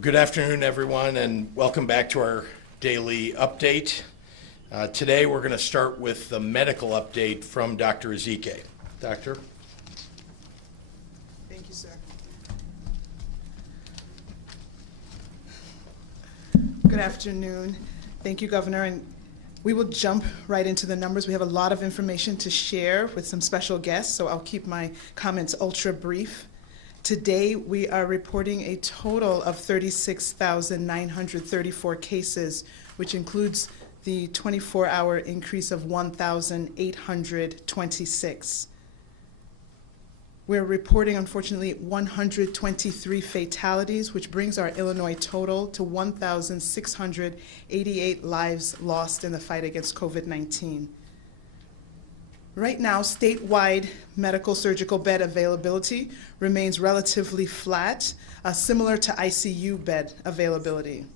Well, good afternoon, everyone, and welcome back to our daily update. Today we're going to start with the medical update from Dr. Ezike. Doctor? Thank you, sir. Good afternoon. Thank you, Governor. And we will jump right into the numbers. We have a lot of information to share with some special guests, so I'll keep my comments ultra brief. Today, we are reporting a total of 36,934 cases, which includes the 24-hour increase of 1,826. We're reporting, unfortunately, 123 fatalities, which brings our Illinois total to 1,688 lives lost in the fight against COVID-19. Right now, statewide medical surgical bed availability remains relatively flat, similar to ICU bed availability.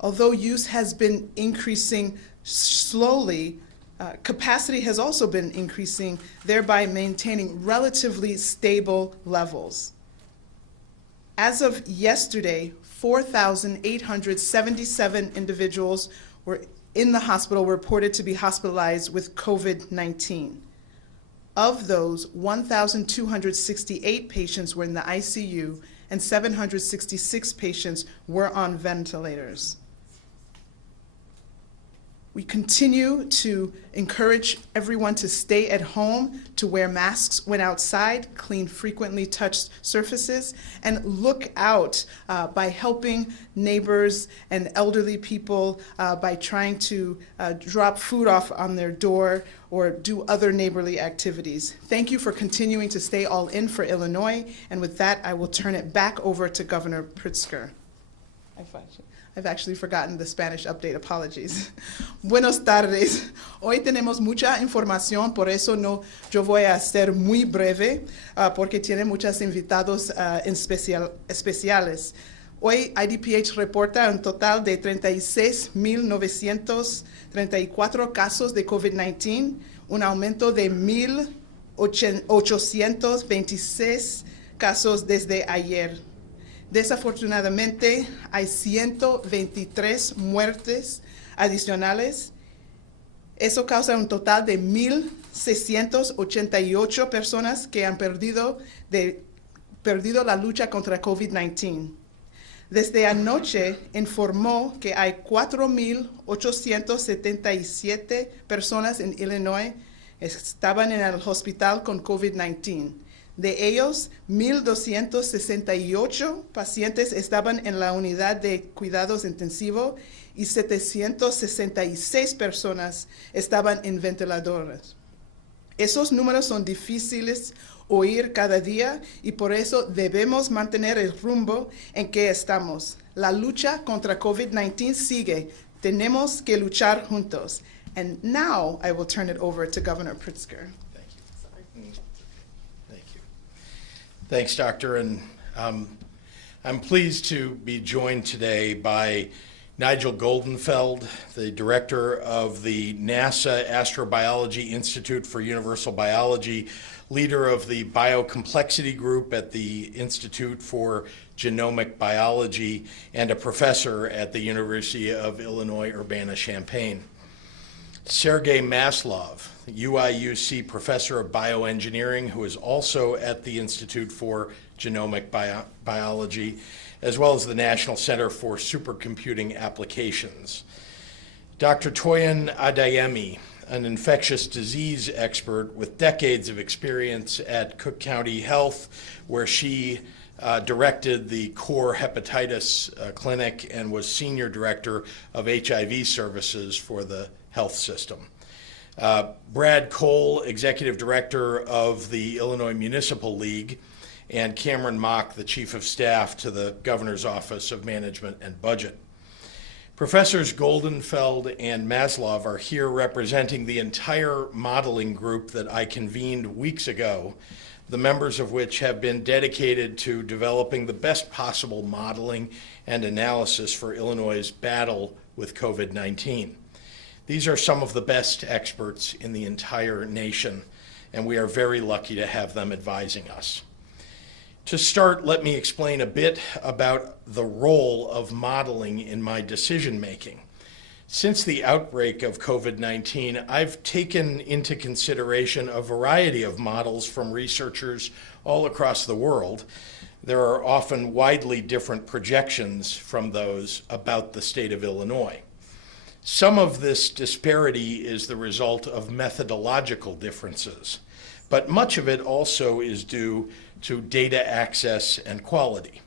Although use has been increasing slowly, capacity has also been increasing, thereby maintaining relatively stable levels. As of yesterday, 4,877 individuals were in the hospital were reported to be hospitalized with COVID-19. Of those, 1,268 patients were in the ICU and 766 patients were on ventilators. We continue to encourage everyone to stay at home, to wear masks when outside, clean frequently touched surfaces, and look out by helping neighbors and elderly people by trying to drop food off on their door or do other neighborly activities. Thank you for continuing to stay all in for Illinois, and with that, I will turn it back over to Governor Pritzker. I've actually forgotten the Spanish update, apologies. Buenos tardes. Hoy tenemos mucha información, por eso yo voy a ser muy breve, porque tiene muchos invitados especiales. Hoy IDPH reporta un total de 36,934 casos de COVID-19, un aumento de 1,826 casos desde ayer. Desafortunadamente, hay 123 muertes adicionales. Eso causa un total de 1,688 personas que han perdido la lucha contra COVID-19. Desde anoche informó que hay 4,877 personas en Illinois que estaban en el hospital con COVID-19. De ellos, 1,268 pacientes estaban en la unidad de cuidados intensivos y 766 personas estaban en ventiladores. Esos números son difíciles oír cada día y por eso debemos mantener el rumbo en que estamos. La lucha contra COVID-19 sigue. Tenemos que luchar juntos. And now I will turn it over to Governor Pritzker. Thanks, Doctor, and I'm pleased to be joined today by Nigel Goldenfeld, the director of the NASA Astrobiology Institute for Universal Biology, leader of the Biocomplexity Group at the Institute for Genomic Biology, and a professor at the University of Illinois Urbana-Champaign. Sergey Maslov, UIUC professor of bioengineering, who is also at the Institute for Genomic Biology, as well as the National Center for Supercomputing Applications. Dr. Toyin Adeyemi, an infectious disease expert with decades of experience at Cook County Health, where she directed the core hepatitis clinic and was senior director of HIV services for the health system. Brad Cole, executive director of the Illinois Municipal League, and Cameron Mock, the chief of staff to the Governor's Office of Management and Budget. Professors Goldenfeld and Maslov are here representing the entire modeling group that I convened weeks ago, the members of which have been dedicated to developing the best possible modeling and analysis for Illinois' battle with COVID-19. These are some of the best experts in the entire nation, and we are very lucky to have them advising us. To start, let me explain a bit about the role of modeling in my decision making. Since the outbreak of COVID-19, I've taken into consideration a variety of models from researchers all across the world. There are often widely different projections from those about the state of Illinois. Some of this disparity is the result of methodological differences, but much of it also is due to data access and quality.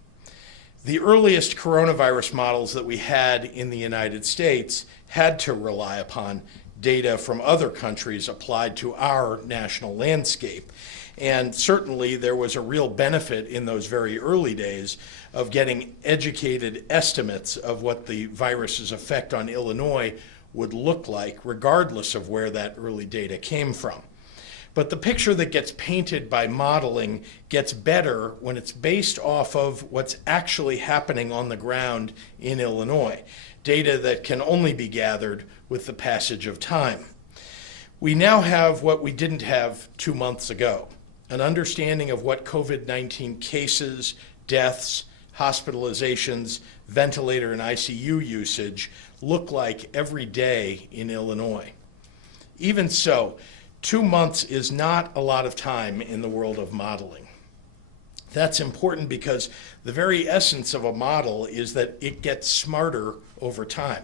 The earliest coronavirus models that we had in the United States had to rely upon data from other countries applied to our national landscape. And certainly there was a real benefit in those very early days of getting educated estimates of what the virus's effect on Illinois would look like, regardless of where that early data came from. But the picture that gets painted by modeling gets better when it's based off of what's actually happening on the ground in Illinois, data that can only be gathered with the passage of time. We now have what we didn't have 2 months ago, an understanding of what COVID-19 cases, deaths, hospitalizations, ventilator and ICU usage look like every day in Illinois. Even so, 2 months is not a lot of time in the world of modeling. That's important because the very essence of a model is that it gets smarter over time.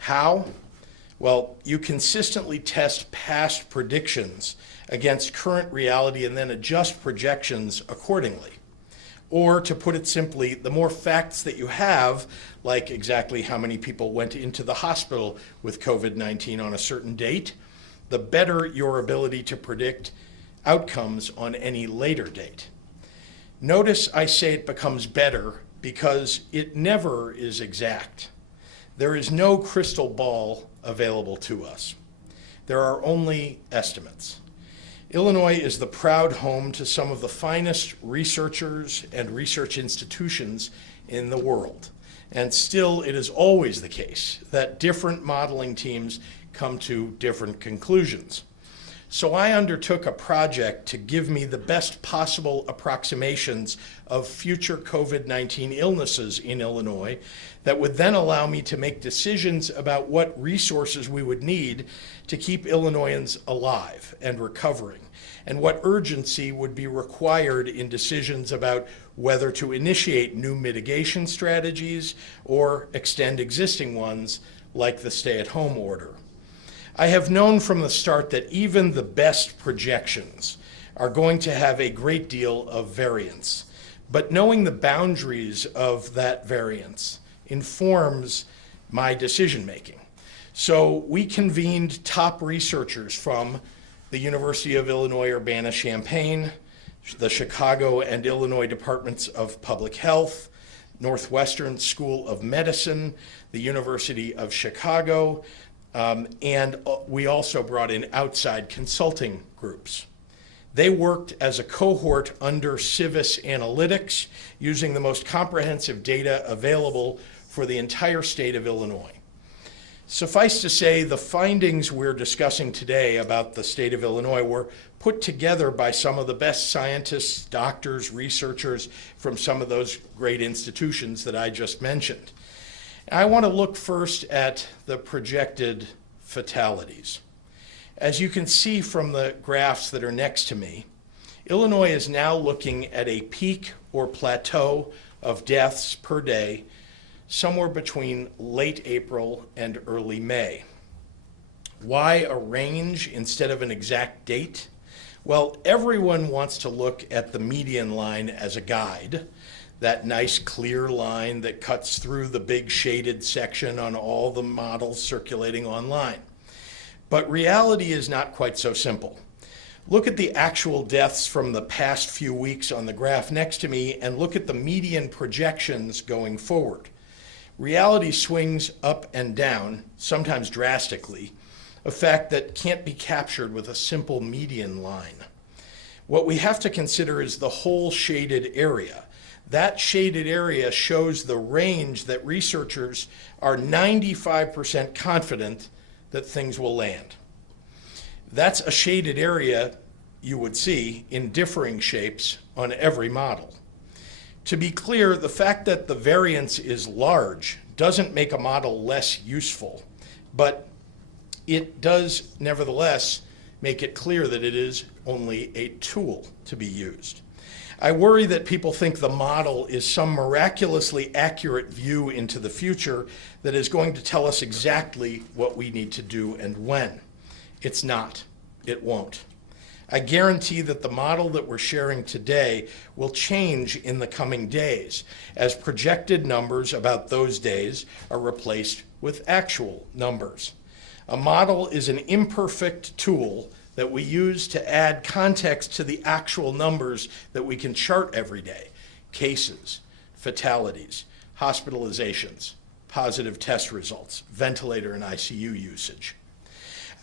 How? Well, you consistently test past predictions against current reality and then adjust projections accordingly. Or to put it simply, the more facts that you have, like exactly how many people went into the hospital with COVID-19 on a certain date, the better your ability to predict outcomes on any later date. Notice I say it becomes better because it never is exact. There is no crystal ball available to us. There are only estimates. Illinois is the proud home to some of the finest researchers and research institutions in the world. And still, it is always the case that different modeling teams come to different conclusions. So I undertook a project to give me the best possible approximations of future COVID-19 illnesses in Illinois that would then allow me to make decisions about what resources we would need to keep Illinoisans alive and recovering, and what urgency would be required in decisions about whether to initiate new mitigation strategies or extend existing ones like the stay-at-home order. I have known from the start that even the best projections are going to have a great deal of variance, but knowing the boundaries of that variance informs my decision-making. So we convened top researchers from the University of Illinois Urbana-Champaign, the Chicago and Illinois Departments of Public Health, Northwestern School of Medicine, the University of Chicago, and we also brought in outside consulting groups. They worked as a cohort under Civis Analytics, using the most comprehensive data available for the entire state of Illinois. Suffice to say, the findings we're discussing today about the state of Illinois were put together by some of the best scientists, doctors, researchers from some of those great institutions that I just mentioned. I want to look first at the projected fatalities. As you can see from the graphs that are next to me, Illinois is now looking at a peak or plateau of deaths per day somewhere between late April and early May. Why a range instead of an exact date? Well, everyone wants to look at the median line as a guide, that nice clear line that cuts through the big shaded section on all the models circulating online. But reality is not quite so simple. Look at the actual deaths from the past few weeks on the graph next to me and look at the median projections going forward. Reality swings up and down, sometimes drastically, a fact that can't be captured with a simple median line. What we have to consider is the whole shaded area. That shaded area shows the range that researchers are 95% confident that things will land. That's a shaded area you would see in differing shapes on every model. To be clear, the fact that the variance is large doesn't make a model less useful, but it does nevertheless make it clear that it is only a tool to be used. I worry that people think the model is some miraculously accurate view into the future that is going to tell us exactly what we need to do and when. It's not. It won't. I guarantee that the model that we're sharing today will change in the coming days as projected numbers about those days are replaced with actual numbers. A model is an imperfect tool that we use to add context to the actual numbers that we can chart every day: cases, fatalities, hospitalizations, positive test results, ventilator and ICU usage.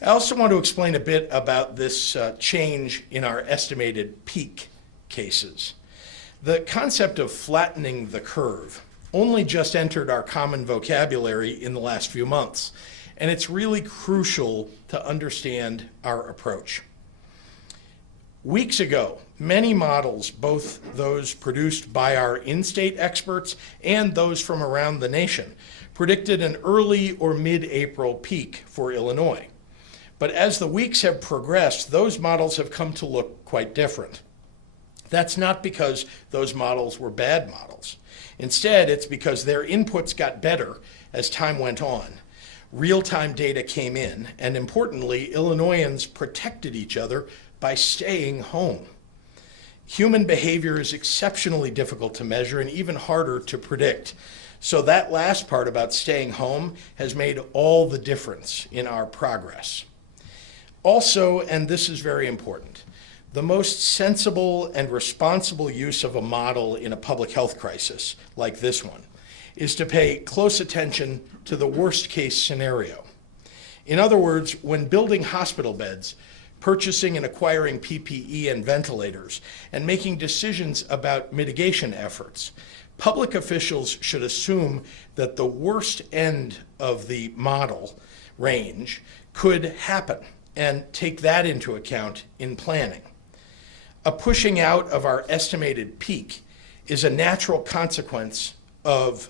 I also want to explain a bit about this change in our estimated peak cases. The concept of flattening the curve only just entered our common vocabulary in the last few months, and it's really crucial to understand our approach. Weeks ago, many models, both those produced by our in-state experts and those from around the nation, predicted an early or mid-April peak for Illinois. But as the weeks have progressed, those models have come to look quite different. That's not because those models were bad models. Instead, it's because their inputs got better as time went on. Real-time data came in, and importantly, Illinoisans protected each other by staying home. Human behavior is exceptionally difficult to measure and even harder to predict. So that last part about staying home has made all the difference in our progress. Also, and this is very important, the most sensible and responsible use of a model in a public health crisis like this one is to pay close attention to the worst case scenario. In other words, when building hospital beds, purchasing and acquiring PPE and ventilators, and making decisions about mitigation efforts, public officials should assume that the worst end of the model range could happen and take that into account in planning. A pushing out of our estimated peak is a natural consequence of,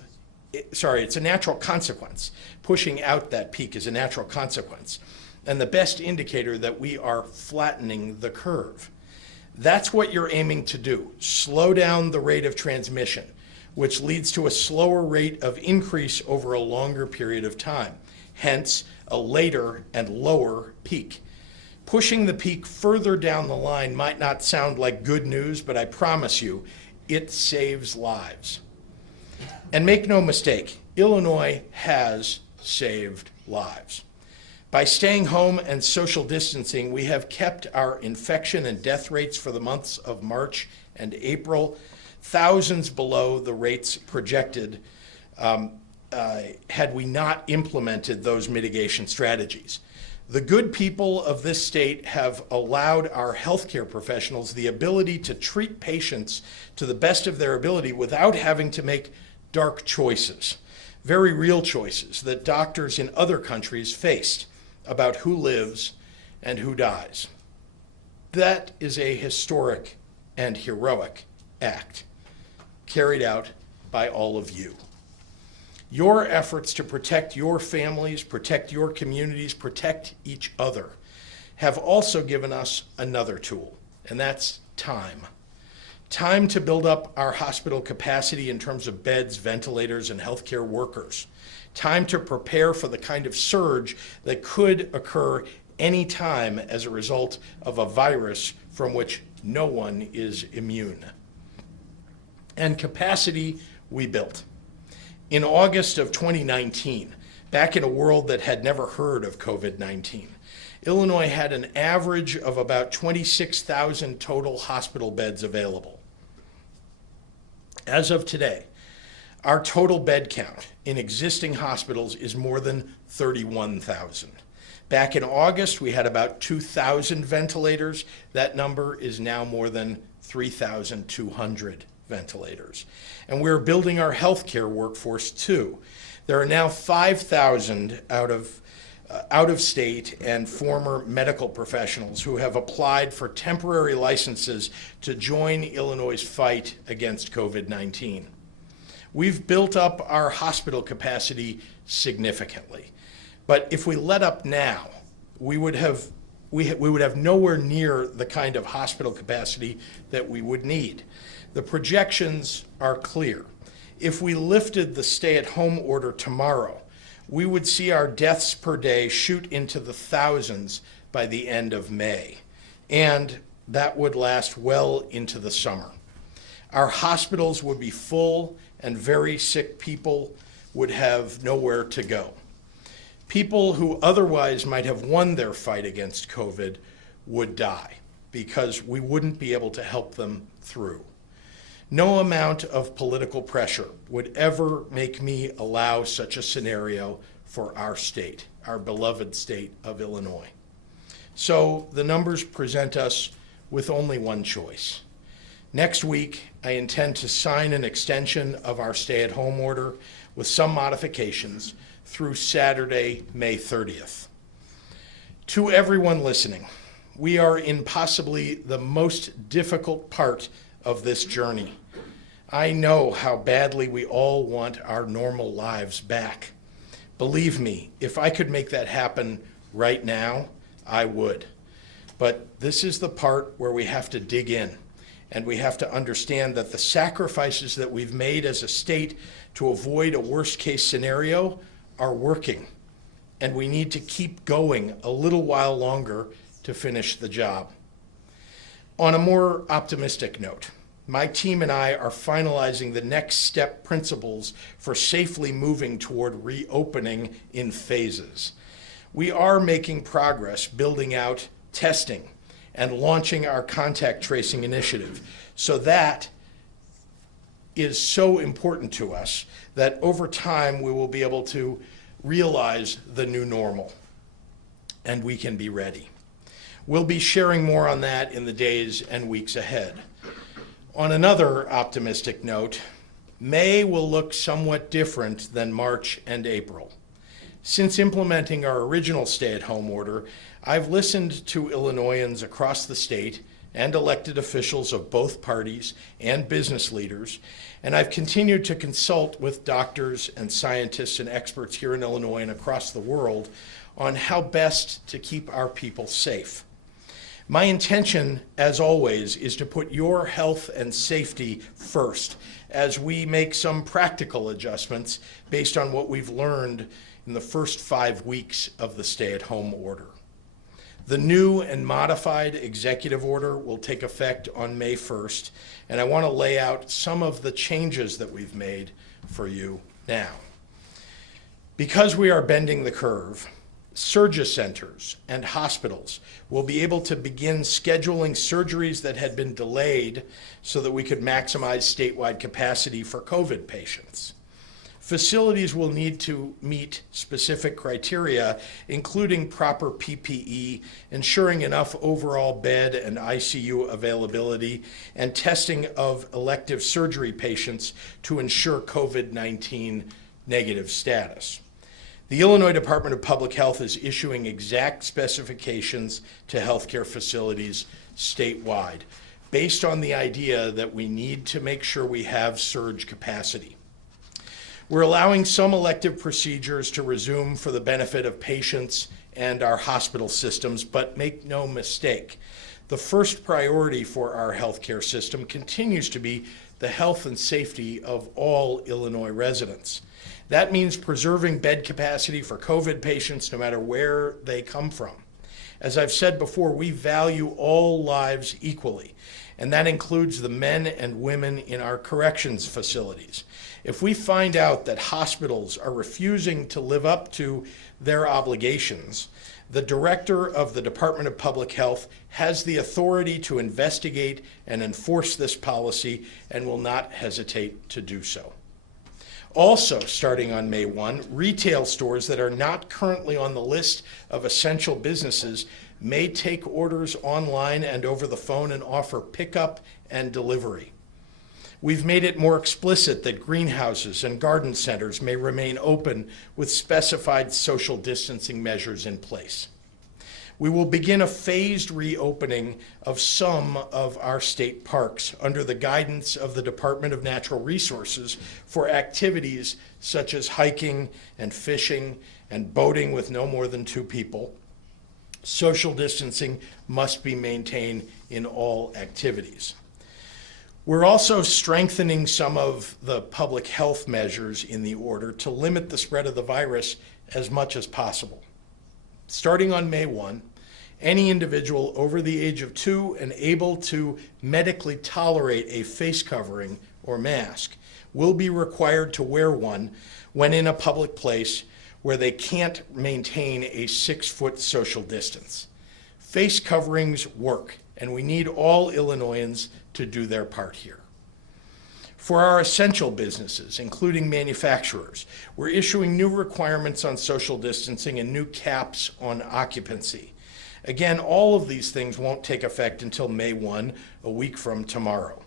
it's a natural consequence. Pushing out that peak is a natural consequence, and the best indicator that we are flattening the curve. That's what you're aiming to do: slow down the rate of transmission, which leads to a slower rate of increase over a longer period of time, hence a later and lower peak. Pushing the peak further down the line might not sound like good news, but I promise you, it saves lives. And make no mistake, Illinois has saved lives. By staying home and social distancing, we have kept our infection and death rates for the months of March and April thousands below the rates projected had we not implemented those mitigation strategies. The good people of this state have allowed our healthcare professionals the ability to treat patients to the best of their ability without having to make dark choices, very real choices that doctors in other countries faced about who lives and who dies. That is a historic and heroic act carried out by all of you. Your efforts to protect your families, protect your communities, protect each other have also given us another tool, and that's time. Time to build up our hospital capacity in terms of beds, ventilators, and healthcare workers. Time to prepare for the kind of surge that could occur any time as a result of a virus from which no one is immune. And capacity we built. In August of 2019, back in a world that had never heard of COVID-19, Illinois had an average of about 26,000 total hospital beds available. As of today, our total bed count in existing hospitals is more than 31,000. Back in August, we had about 2,000 ventilators. That number is now more than 3,200 ventilators. And we're building our healthcare workforce too. There are now 5,000 out of out-of-state and former medical professionals who have applied for temporary licenses to join Illinois' fight against COVID-19. We've built up our hospital capacity significantly, but if we let up now, we would have nowhere near the kind of hospital capacity that we would need. The projections are clear. If we lifted the stay-at-home order tomorrow, we would see our deaths per day shoot into the thousands by the end of May, and that would last well into the summer. Our hospitals would be full, and very sick people would have nowhere to go. People who otherwise might have won their fight against COVID would die because we wouldn't be able to help them through. No amount of political pressure would ever make me allow such a scenario for our state, our beloved state of Illinois. So the numbers present us with only one choice. Next week, I intend to sign an extension of our stay-at-home order with some modifications through Saturday, May 30th. To everyone listening, we are in possibly the most difficult part of this journey. I know how badly we all want our normal lives back. Believe me, if I could make that happen right now, I would. But this is the part where we have to dig in, and we have to understand that the sacrifices that we've made as a state to avoid a worst-case scenario are working, and we need to keep going a little while longer to finish the job. On a more optimistic note, my team and I are finalizing the next step principles for safely moving toward reopening in phases. We are making progress building out testing and launching our contact tracing initiative. So that is so important to us that over time we will be able to realize the new normal, and we can be ready. We'll be sharing more on that in the days and weeks ahead. On another optimistic note, May will look somewhat different than March and April. Since implementing our original stay-at-home order, I've listened to Illinoisans across the state and elected officials of both parties and business leaders, and I've continued to consult with doctors and scientists and experts here in Illinois and across the world on how best to keep our people safe. My intention, as always, is to put your health and safety first as we make some practical adjustments based on what we've learned in the first 5 weeks of the stay-at-home order. The new and modified executive order will take effect on May 1st, and I want to lay out some of the changes that we've made for you now. Because we are bending the curve, surgery centers and hospitals will be able to begin scheduling surgeries that had been delayed so that we could maximize statewide capacity for COVID patients. Facilities will need to meet specific criteria, including proper PPE, ensuring enough overall bed and ICU availability, and testing of elective surgery patients to ensure COVID-19 negative status. The Illinois Department of Public Health is issuing exact specifications to healthcare facilities statewide, based on the idea that we need to make sure we have surge capacity. We're allowing some elective procedures to resume for the benefit of patients and our hospital systems, but make no mistake, the first priority for our healthcare system continues to be the health and safety of all Illinois residents. That means preserving bed capacity for COVID patients no matter where they come from. As I've said before, we value all lives equally, and that includes the men and women in our corrections facilities. If we find out that hospitals are refusing to live up to their obligations, the director of the Department of Public Health has the authority to investigate and enforce this policy and will not hesitate to do so. Also, starting on May 1, retail stores that are not currently on the list of essential businesses may take orders online and over the phone and offer pickup and delivery. We've made it more explicit that greenhouses and garden centers may remain open with specified social distancing measures in place. We will begin a phased reopening of some of our state parks under the guidance of the Department of Natural Resources for activities such as hiking and fishing and boating with no more than 2 people. Social distancing must be maintained in all activities. We're also strengthening some of the public health measures in the order to limit the spread of the virus as much as possible. Starting on May 1, any individual over the age of 2 and able to medically tolerate a face covering or mask will be required to wear one when in a public place where they can't maintain a 6-foot social distance. Face coverings work, and we need all Illinoisans to do their part here. For our essential businesses, including manufacturers, we're issuing new requirements on social distancing and new caps on occupancy. Again, all of these things won't take effect until May 1, a week from tomorrow.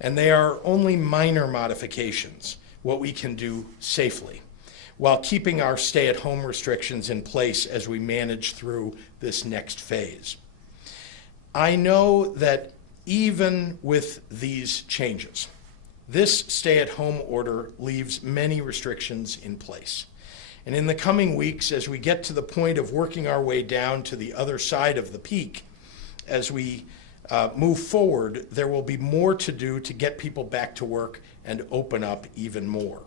And they are only minor modifications, what we can do safely, while keeping our stay-at-home restrictions in place as we manage through this next phase. I know that even with these changes, this stay-at-home order leaves many restrictions in place. And in the coming weeks, as we get to the point of working our way down to the other side of the peak, as we move forward, there will be more to do to get people back to work and open up even more.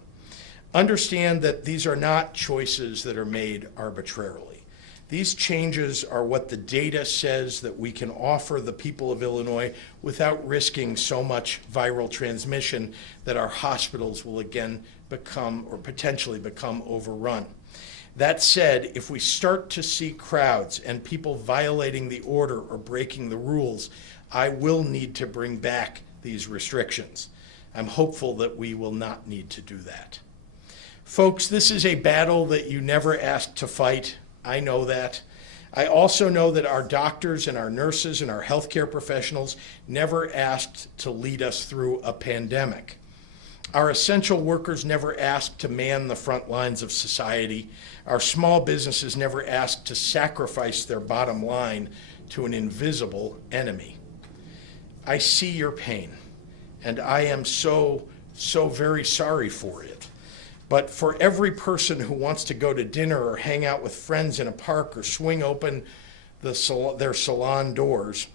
Understand that these are not choices that are made arbitrarily. These changes are what the data says that we can offer the people of Illinois without risking so much viral transmission that our hospitals will again become or potentially become overrun. That said, if we start to see crowds and people violating the order or breaking the rules, I will need to bring back these restrictions. I'm hopeful that we will not need to do that. Folks, this is a battle that you never asked to fight. I know that. I also know that our doctors and our nurses and our healthcare professionals never asked to lead us through a pandemic. Our essential workers never asked to man the front lines of society. Our small businesses never asked to sacrifice their bottom line to an invisible enemy. I see your pain, and I am so very sorry for it. But for every person who wants to go to dinner or hang out with friends in a park or swing open their salon doors,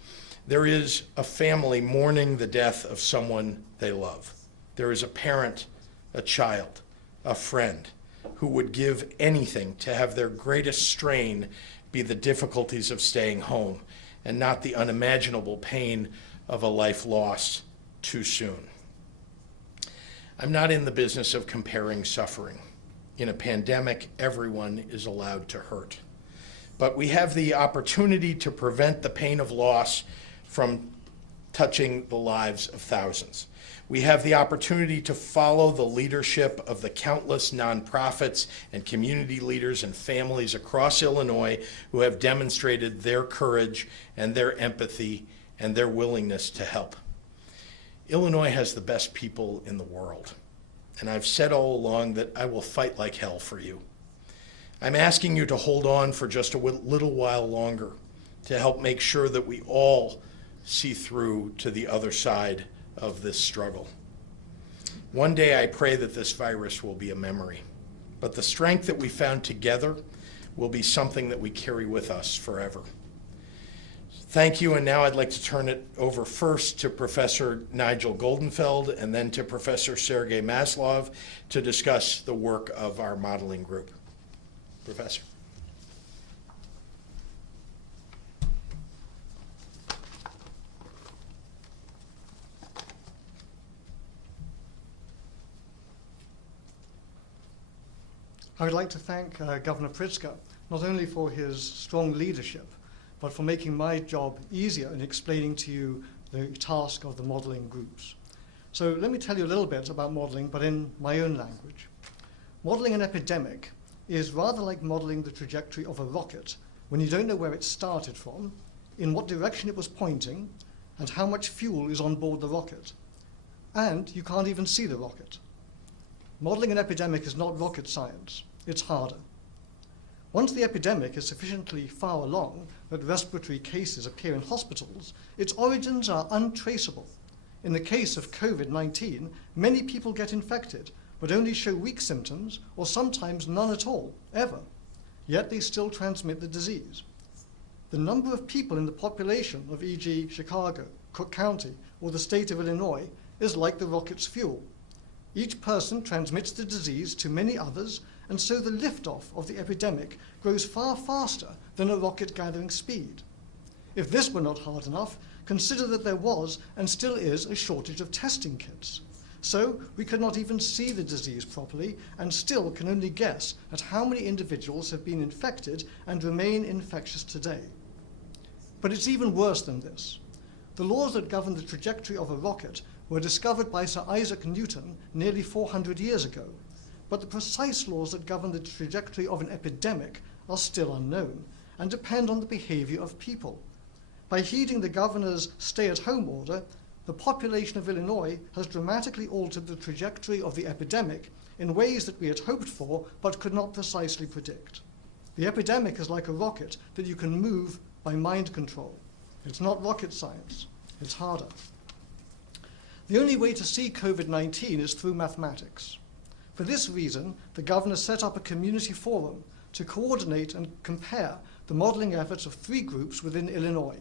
there is a family mourning the death of someone they love. There is a parent, a child, a friend who would give anything to have their greatest strain be the difficulties of staying home and not the unimaginable pain of a life lost too soon. I'm not in the business of comparing suffering. In a pandemic, everyone is allowed to hurt. But we have the opportunity to prevent the pain of loss from touching the lives of thousands. We have the opportunity to follow the leadership of the countless nonprofits and community leaders and families across Illinois who have demonstrated their courage and their empathy and their willingness to help. Illinois has the best people in the world, and I've said all along that I will fight like hell for you. I'm asking you to hold on for just a little while longer to help make sure that we all see through to the other side of this struggle. One day I pray that this virus will be a memory, but the strength that we found together will be something that we carry with us forever. Thank you, and now I'd like to turn it over first to Professor Nigel Goldenfeld and then to Professor Sergei Maslov to discuss the work of our modeling group. Professor. I would like to thank Governor Pritzker, not only for his strong leadership, but for making my job easier in explaining to you the task of the modeling groups. So let me tell you a little bit about modeling, but in my own language. Modeling an epidemic is rather like modeling the trajectory of a rocket when you don't know where it started from, in what direction it was pointing, and how much fuel is on board the rocket. and you can't even see the rocket. Modeling an epidemic is not rocket science. It's harder. Once the epidemic is sufficiently far along that respiratory cases appear in hospitals, its origins are untraceable. In the case of COVID-19, many people get infected, but only show weak symptoms, or sometimes none at all, ever. Yet they still transmit the disease. The number of people in the population of, e.g., Chicago, Cook County, or the state of Illinois is like the rocket's fuel. Each person transmits the disease to many others, and so the liftoff of the epidemic grows far faster than a rocket gathering speed. If this were not hard enough, consider that there was and still is a shortage of testing kits. So we could not even see the disease properly and still can only guess at how many individuals have been infected and remain infectious today. But it's even worse than this. The laws that govern the trajectory of a rocket were discovered by Sir Isaac Newton nearly 400 years ago, but the precise laws that govern the trajectory of an epidemic are still unknown and depend on the behavior of people. By heeding the governor's stay-at-home order, the population of Illinois has dramatically altered the trajectory of the epidemic in ways that we had hoped for but could not precisely predict. The epidemic is like a rocket that you can move by mind control. It's not rocket science. It's harder. The only way to see COVID-19 is through mathematics. For this reason, the governor set up a community forum to coordinate and compare the modeling efforts of 3 groups within Illinois.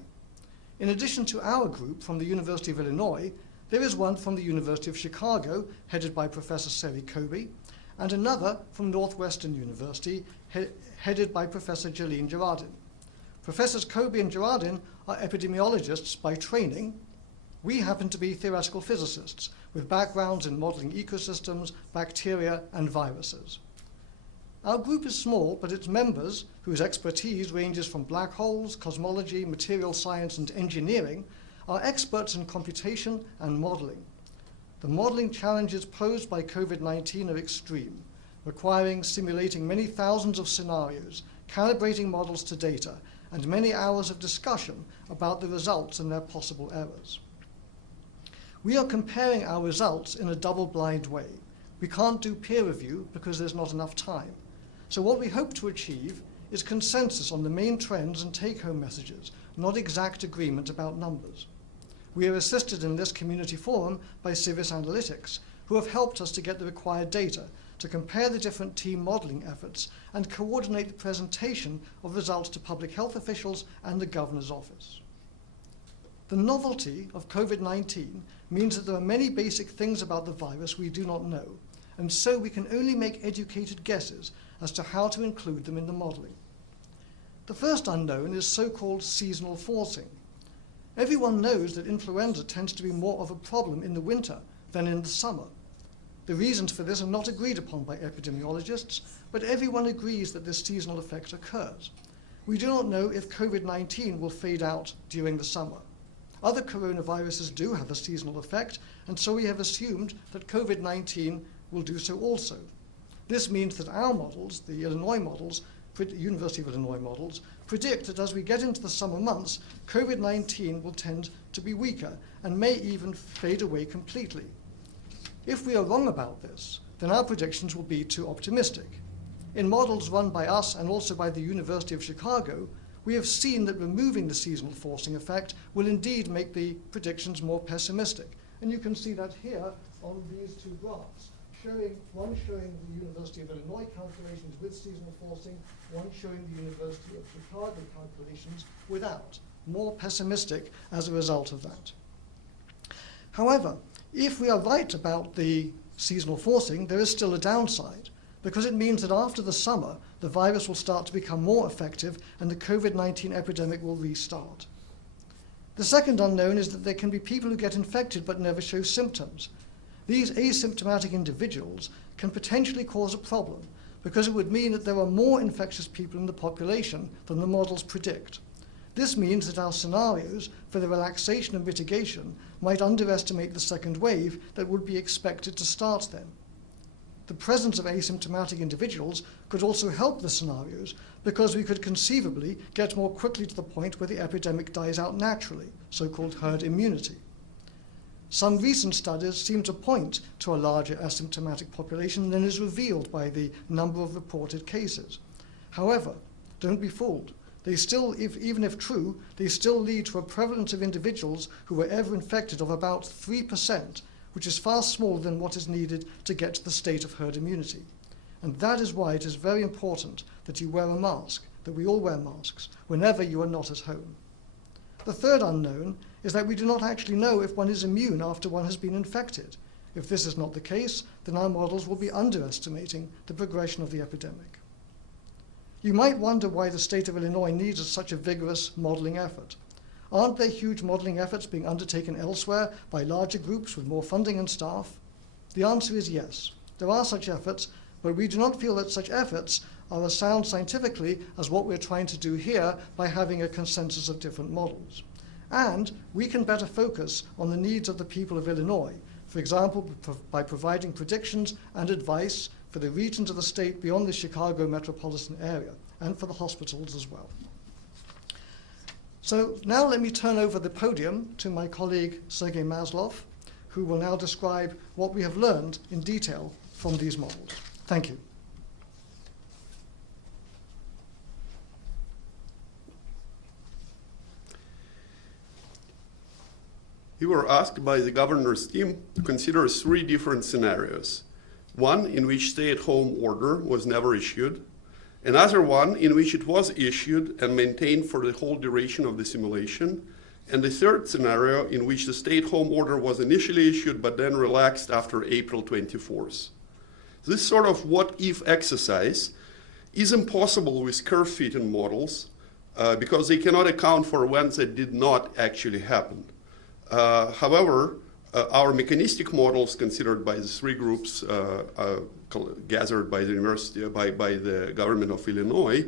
In addition to our group from the University of Illinois, there is one from the University of Chicago, headed by Professor Seri Kobe, and another from Northwestern University, headed by Professor Jalene Girardin. Professors Kobe and Girardin are epidemiologists by training. We happen to be theoretical physicists with backgrounds in modeling ecosystems, bacteria, and viruses. Our group is small, but its members, whose expertise ranges from black holes, cosmology, material science, and engineering, are experts in computation and modeling. The modeling challenges posed by COVID-19 are extreme, requiring simulating many thousands of scenarios, calibrating models to data, and many hours of discussion about the results and their possible errors. We are comparing our results in a double-blind way. We can't do peer review because there's not enough time. So what we hope to achieve is consensus on the main trends and take-home messages, not exact agreement about numbers. We are assisted in this community forum by Civis Analytics, who have helped us to get the required data, to compare the different team modeling efforts, and coordinate the presentation of results to public health officials and the governor's office. The novelty of COVID-19 means that there are many basic things about the virus we do not know, and so we can only make educated guesses as to how to include them in the modeling. The first unknown is so-called seasonal forcing. Everyone knows that influenza tends to be more of a problem in the winter than in the summer. The reasons for this are not agreed upon by epidemiologists, but everyone agrees that this seasonal effect occurs. We do not know if COVID-19 will fade out during the summer. Other coronaviruses do have a seasonal effect, and so we have assumed that COVID-19 will do so also. This means that our models, the Illinois models, University of Illinois models, predict that as we get into the summer months, COVID-19 will tend to be weaker and may even fade away completely. If we are wrong about this, then our predictions will be too optimistic. In models run by us and also by the University of Chicago, we have seen that removing the seasonal forcing effect will indeed make the predictions more pessimistic. And you can see that here on these 2 graphs, one showing the University of Illinois calculations with seasonal forcing, one showing the University of Chicago calculations without, more pessimistic as a result of that. However, if we are right about the seasonal forcing, there is still a downside, because it means that after the summer, the virus will start to become more effective and the COVID-19 epidemic will restart. The second unknown is that there can be people who get infected but never show symptoms. These asymptomatic individuals can potentially cause a problem because it would mean that there are more infectious people in the population than the models predict. This means that our scenarios for the relaxation and mitigation might underestimate the second wave that would be expected to start then. The presence of asymptomatic individuals could also help the scenarios because we could conceivably get more quickly to the point where the epidemic dies out naturally, so-called herd immunity. Some recent studies seem to point to a larger asymptomatic population than is revealed by the number of reported cases. However, don't be fooled. They still, even if true, they still lead to a prevalence of individuals who were ever infected of about 3%, which is far smaller than what is needed to get to the state of herd immunity. And that is why it is very important that you wear a mask, that we all wear masks, whenever you are not at home. The third unknown is that we do not actually know if one is immune after one has been infected. If this is not the case, then our models will be underestimating the progression of the epidemic. You might wonder why the state of Illinois needs such a vigorous modeling effort. Aren't there huge modeling efforts being undertaken elsewhere by larger groups with more funding and staff? The answer is yes. There are such efforts, but we do not feel that such efforts are as sound scientifically as what we're trying to do here by having a consensus of different models. And we can better focus on the needs of the people of Illinois, for example, by providing predictions and advice for the regions of the state beyond the Chicago metropolitan area, and for the hospitals as well. So now let me turn over the podium to my colleague Sergei Maslov, who will now describe what we have learned in detail from these models. Thank you. We were asked by the governor's team to consider 3 different scenarios. One in which stay-at-home order was never issued, another one in which it was issued and maintained for the whole duration of the simulation, and the third scenario in which the stay-at-home order was initially issued but then relaxed after April 24th. This sort of what-if exercise is impossible with curve-fitting models because they cannot account for events that did not actually happen. However, our mechanistic models considered by the 3 groups gathered by the university, by the government of Illinois,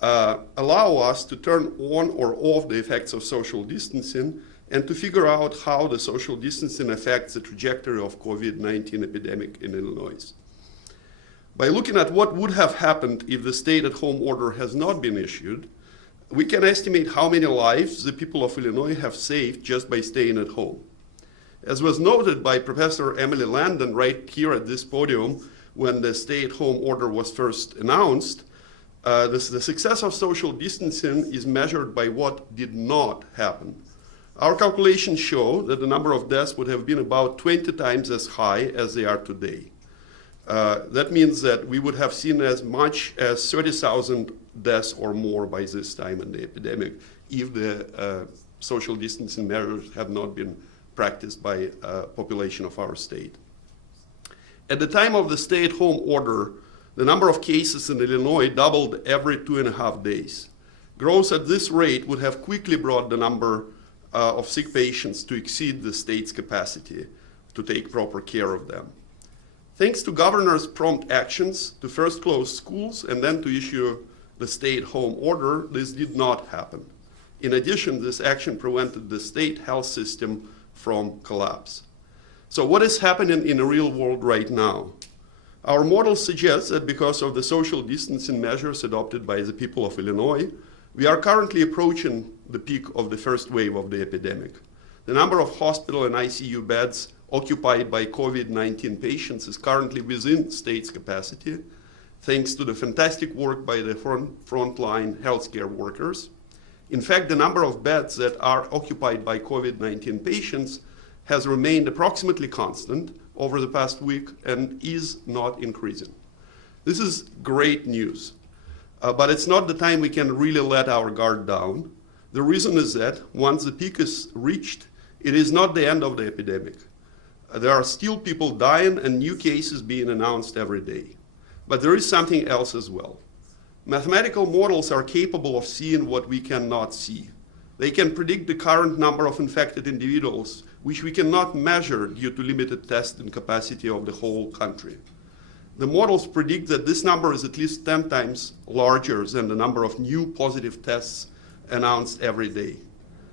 allow us to turn on or off the effects of social distancing and to figure out how the social distancing affects the trajectory of COVID-19 epidemic in Illinois. By looking at what would have happened if the stay-at-home order has not been issued, we can estimate how many lives the people of Illinois have saved just by staying at home. As was noted by Professor Emily Landon right here at this podium when the stay-at-home order was first announced, the success of social distancing is measured by what did not happen. Our calculations show that the number of deaths would have been about 20 times as high as they are today. That means that we would have seen as much as 30,000 deaths or more by this time in the epidemic if the social distancing measures have not been practiced by population of our state. At the time of the stay-at-home order, the number of cases in Illinois doubled every 2.5 days. Growth at this rate would have quickly brought the number of sick patients to exceed the state's capacity to take proper care of them. Thanks to governor's prompt actions to first close schools and then to issue the stay-at-home order, this did not happen. In addition, this action prevented the state health system from collapse. So what is happening in the real world right now? Our model suggests that because of the social distancing measures adopted by the people of Illinois, we are currently approaching the peak of the first wave of the epidemic. The number of hospital and ICU beds occupied by COVID-19 patients is currently within state's capacity, thanks to the fantastic work by the frontline healthcare workers. In fact, the number of beds that are occupied by COVID-19 patients has remained approximately constant over the past week and is not increasing. This is great news, but it's not the time we can really let our guard down. The reason is that once the peak is reached, it is not the end of the epidemic. There are still people dying and new cases being announced every day. But there is something else as well. Mathematical models are capable of seeing what we cannot see. They can predict the current number of infected individuals, which we cannot measure due to limited testing capacity of the whole country. The models predict that this number is at least 10 times larger than the number of new positive tests announced every day.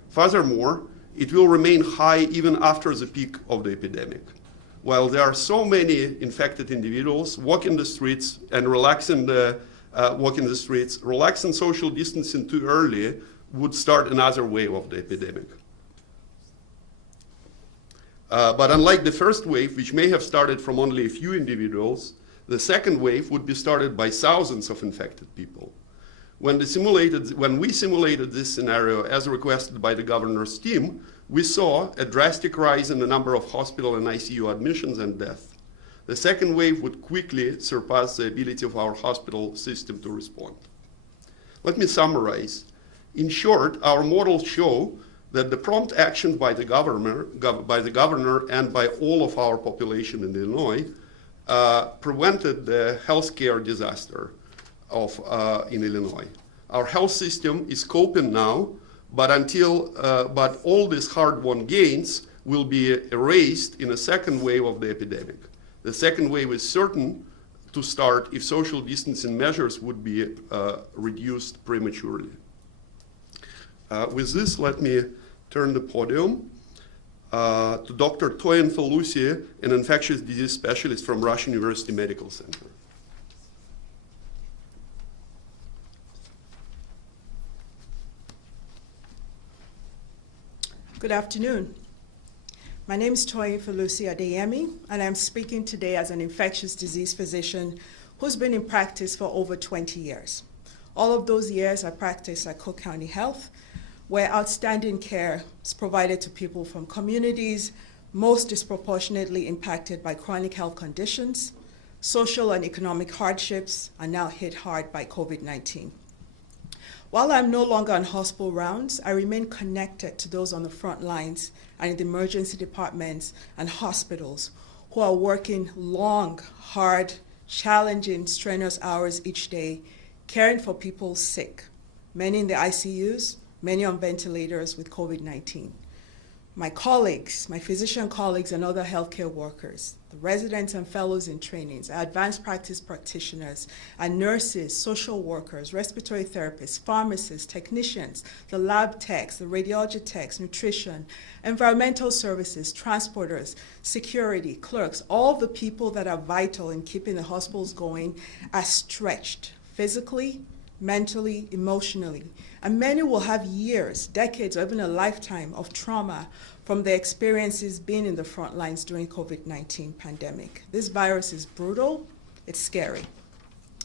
Furthermore, it will remain high even after the peak of the epidemic. While there are so many infected individuals walking the streets and relaxing social distancing too early would start another wave of the epidemic. But unlike the first wave, which may have started from only a few individuals, the second wave would be started by thousands of infected people. When we simulated this scenario as requested by the governor's team, we saw a drastic rise in the number of hospital and ICU admissions and deaths. The second wave would quickly surpass the ability of our hospital system to respond. Let me summarize. In short, our models show that the prompt action by the governor and by all of our population in Illinois prevented the healthcare disaster in Illinois. Our health system is coping now, but all these hard-won gains will be erased in a second wave of the epidemic. The second wave is certain to start if social distancing measures would be reduced prematurely. With this, let me turn the podium to Dr. Toyin Felusi, an infectious disease specialist from Russian University Medical Center. Good afternoon. My name is Toyin Felusi Adeyemi, and I'm speaking today as an infectious disease physician who's been in practice for over 20 years. All of those years I practiced at Cook County Health, where outstanding care is provided to people from communities most disproportionately impacted by chronic health conditions, social and economic hardships, and now hit hard by COVID-19. While I'm no longer on hospital rounds, I remain connected to those on the front lines and in the emergency departments and hospitals who are working long, hard, challenging, strenuous hours each day, caring for people sick, many in the ICUs, many on ventilators with COVID-19. My colleagues, my physician colleagues and other healthcare workers, the residents and fellows in trainings, our advanced practice practitioners, our nurses, social workers, respiratory therapists, pharmacists, technicians, the lab techs, the radiology techs, nutrition, environmental services, transporters, security, clerks, all the people that are vital in keeping the hospitals going are stretched physically, mentally, emotionally. And many will have years, decades, or even a lifetime of trauma from their experiences being in the front lines during COVID-19 pandemic. This virus is brutal, it's scary.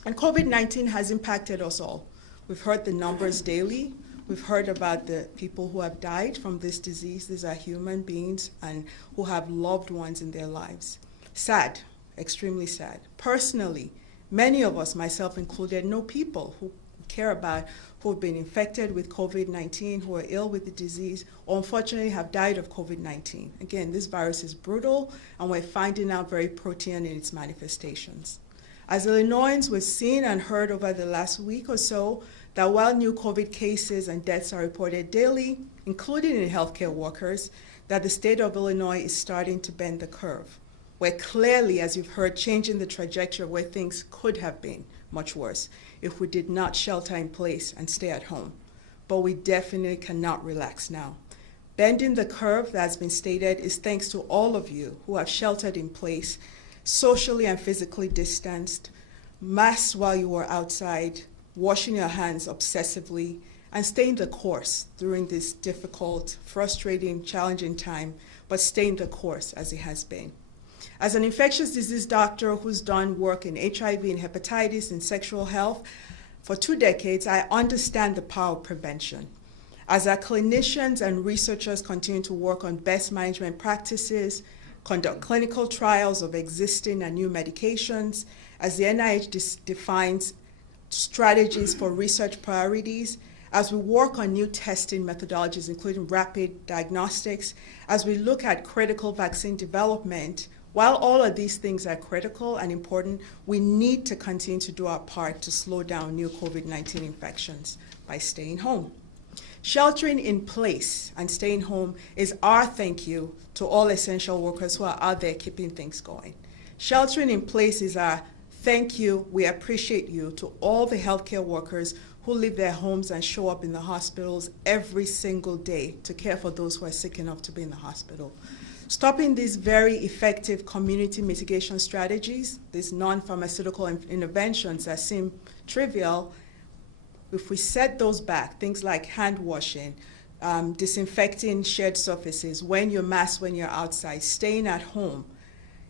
And COVID-19 has impacted us all. We've heard the numbers daily. We've heard about the people who have died from this disease. These are human beings and who have loved ones in their lives. Sad, extremely sad. Personally, many of us, myself included, know people who care about who have been infected with COVID-19, who are ill with the disease, or unfortunately have died of COVID-19. Again, this virus is brutal, and we're finding out very protean in its manifestations. As Illinoisans, we've seen and heard over the last week or so that while new COVID cases and deaths are reported daily, including in healthcare workers, that the state of Illinois is starting to bend the curve. We're clearly, as you've heard, changing the trajectory of where things could have been much worse if we did not shelter in place and stay at home. But we definitely cannot relax now. Bending the curve, that has been stated, is thanks to all of you who have sheltered in place, socially and physically distanced, masked while you were outside, washing your hands obsessively, and staying the course during this difficult, frustrating, challenging time, but staying the course as it has been. As an infectious disease doctor who's done work in HIV and hepatitis and sexual health for 2 decades, I understand the power of prevention. As our clinicians and researchers continue to work on best management practices, conduct clinical trials of existing and new medications, as the NIH defines strategies for research priorities, as we work on new testing methodologies, including rapid diagnostics, as we look at critical vaccine development, while all of these things are critical and important, we need to continue to do our part to slow down new COVID-19 infections by staying home. Sheltering in place and staying home is our thank you to all essential workers who are out there keeping things going. Sheltering in place is our thank you, we appreciate you to all the healthcare workers who leave their homes and show up in the hospitals every single day to care for those who are sick enough to be in the hospital. Stopping these very effective community mitigation strategies, these non-pharmaceutical interventions that seem trivial, if we set those back, things like hand washing, disinfecting shared surfaces, wearing your mask when you're outside, staying at home.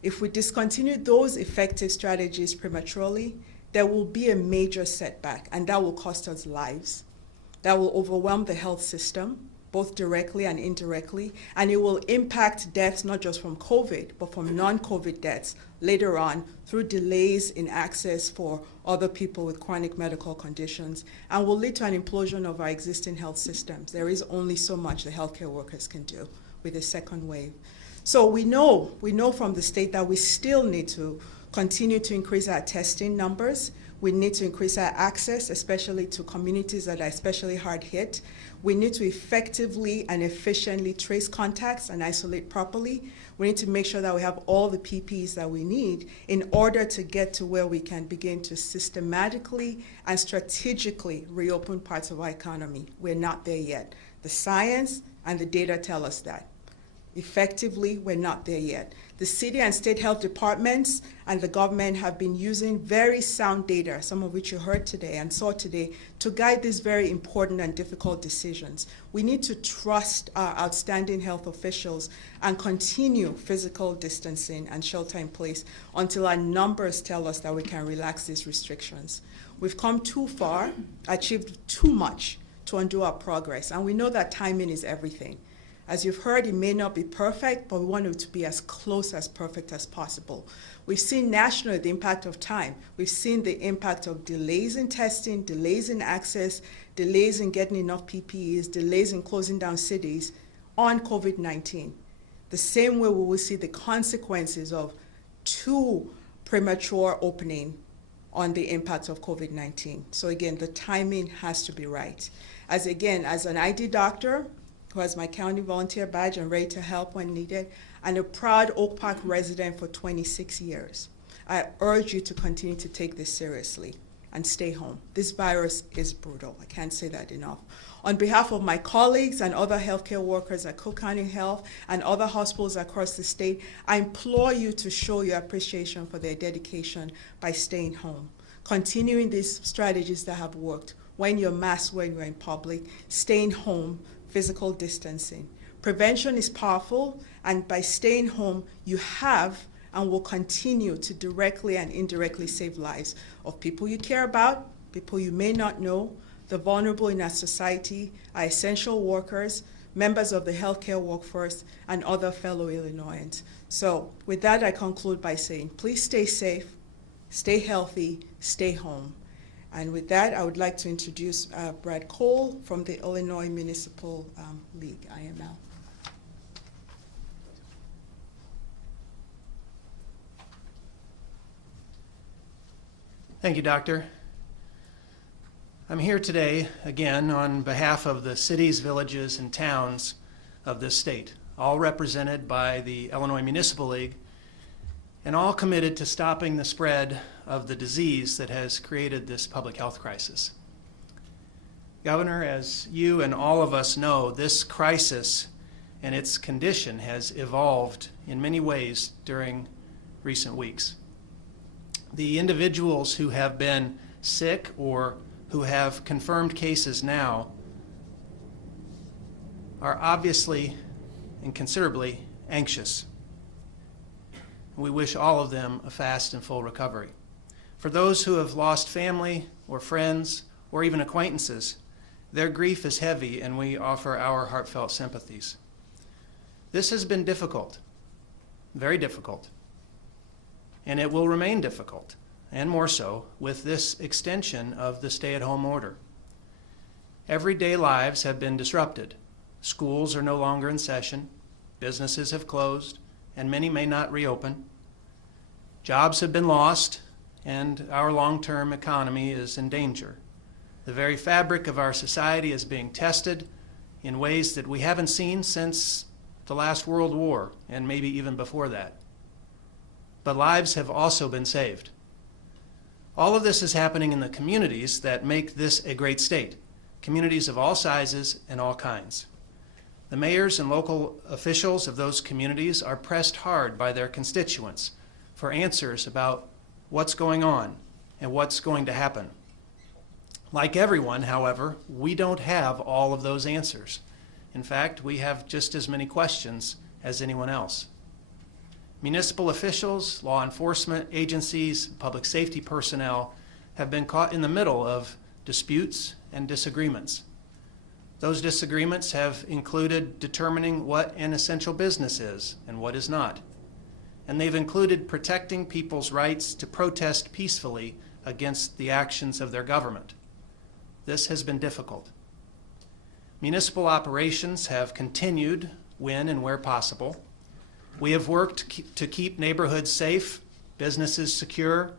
If we discontinue those effective strategies prematurely, there will be a major setback, and that will cost us lives. That will overwhelm the health system, both directly and indirectly, and it will impact deaths not just from COVID, but from non-COVID deaths later on through delays in access for other people with chronic medical conditions, and will lead to an implosion of our existing health systems. There is only so much the healthcare workers can do with a second wave. So we know from the state that we still need to continue to increase our testing numbers. We need to increase our access, especially to communities that are especially hard hit. We need to effectively and efficiently trace contacts and isolate properly. We need to make sure that we have all the PPEs that we need in order to get to where we can begin to systematically and strategically reopen parts of our economy. We're not there yet. The science and the data tell us that. Effectively, we're not there yet. The city and state health departments and the government have been using very sound data, some of which you heard today and saw today, to guide these very important and difficult decisions. We need to trust our outstanding health officials and continue physical distancing and shelter in place until our numbers tell us that we can relax these restrictions. We've come too far, achieved too much to undo our progress, and we know that timing is everything. As you've heard, it may not be perfect, but we want it to be as close as perfect as possible. We've seen nationally the impact of time. We've seen the impact of delays in testing, delays in access, delays in getting enough PPEs, delays in closing down cities on COVID-19. The same way we will see the consequences of too premature opening on the impact of COVID-19. So again, the timing has to be right. As an ID doctor, who has my county volunteer badge and ready to help when needed, and a proud Oak Park resident for 26 years. I urge you to continue to take this seriously and stay home. This virus is brutal. I can't say that enough. On behalf of my colleagues and other healthcare workers at Cook County Health and other hospitals across the state, I implore you to show your appreciation for their dedication by staying home, continuing these strategies that have worked, wearing your mask when you're in public, staying home, physical distancing. Prevention is powerful, and by staying home, you have and will continue to directly and indirectly save lives of people you care about, people you may not know, the vulnerable in our society, our essential workers, members of the healthcare workforce, and other fellow Illinoisans. So with that, I conclude by saying, please stay safe, stay healthy, stay home. And with that, I would like to introduce Brad Cole from the Illinois Municipal League, IML. Thank you, Doctor. I'm here today, again, on behalf of the cities, villages, and towns of this state, all represented by the Illinois Municipal League, and all committed to stopping the spread of the disease that has created this public health crisis. Governor, as you and all of us know, this crisis and its condition has evolved in many ways during recent weeks. The individuals who have been sick or who have confirmed cases now are obviously and considerably anxious. We wish all of them a fast and full recovery. For those who have lost family or friends or even acquaintances, their grief is heavy, and we offer our heartfelt sympathies. This has been difficult, very difficult, and it will remain difficult, and more so, with this extension of the stay-at-home order. Everyday lives have been disrupted. Schools are no longer in session, businesses have closed, and many may not reopen. Jobs have been lost, and our long-term economy is in danger. The very fabric of our society is being tested in ways that we haven't seen since the last World War, and maybe even before that. But lives have also been saved. All of this is happening in the communities that make this a great state, communities of all sizes and all kinds. The mayors and local officials of those communities are pressed hard by their constituents for answers about what's going on and what's going to happen. Like everyone, however, we don't have all of those answers. In fact, we have just as many questions as anyone else. Municipal officials, law enforcement agencies, public safety personnel have been caught in the middle of disputes and disagreements. Those disagreements have included determining what an essential business is and what is not. And they've included protecting people's rights to protest peacefully against the actions of their government. This has been difficult. Municipal operations have continued when and where possible. We have worked to keep neighborhoods safe, businesses secure,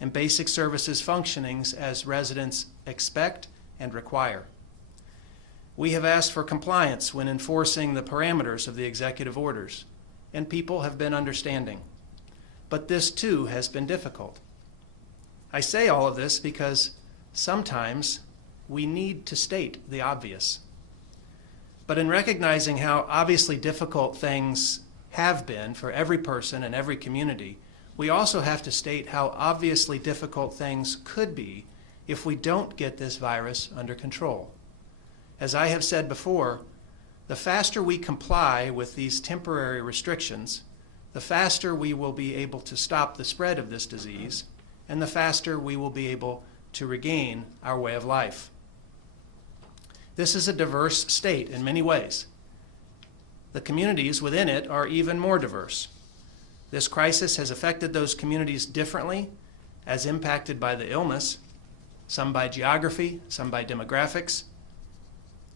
and basic services functioning as residents expect and require. We have asked for compliance when enforcing the parameters of the executive orders, and people have been understanding. But this too has been difficult. I say all of this because sometimes we need to state the obvious. But in recognizing how obviously difficult things have been for every person and every community, we also have to state how obviously difficult things could be if we don't get this virus under control. As I have said before, the faster we comply with these temporary restrictions, the faster we will be able to stop the spread of this disease, and the faster we will be able to regain our way of life. This is a diverse state in many ways. The communities within it are even more diverse. This crisis has affected those communities differently, as impacted by the illness, some by geography, some by demographics,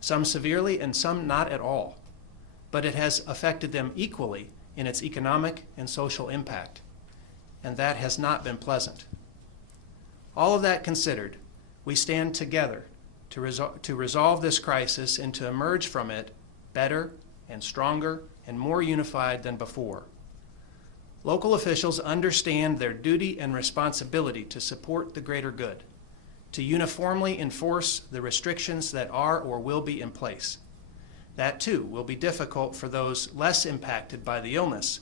some severely and some not at all. But it has affected them equally in its economic and social impact, and that has not been pleasant. All of that considered, we stand together to resolve this crisis and to emerge from it better and stronger and more unified than before. Local officials understand their duty and responsibility to support the greater good, to uniformly enforce the restrictions that are or will be in place. That too will be difficult for those less impacted by the illness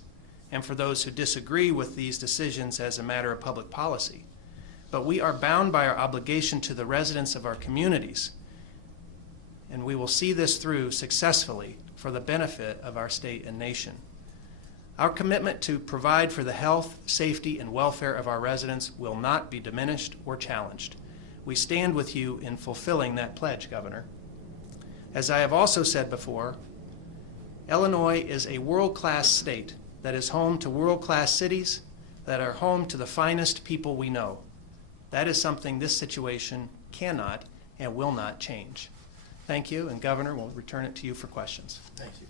and for those who disagree with these decisions as a matter of public policy. But we are bound by our obligation to the residents of our communities, and we will see this through successfully for the benefit of our state and nation. Our commitment to provide for the health, safety, and welfare of our residents will not be diminished or challenged. We stand with you in fulfilling that pledge, Governor. As I have also said before, Illinois is a world-class state that is home to world-class cities that are home to the finest people we know. That is something this situation cannot and will not change. Thank you, and Governor, we'll return it to you for questions. Thank you.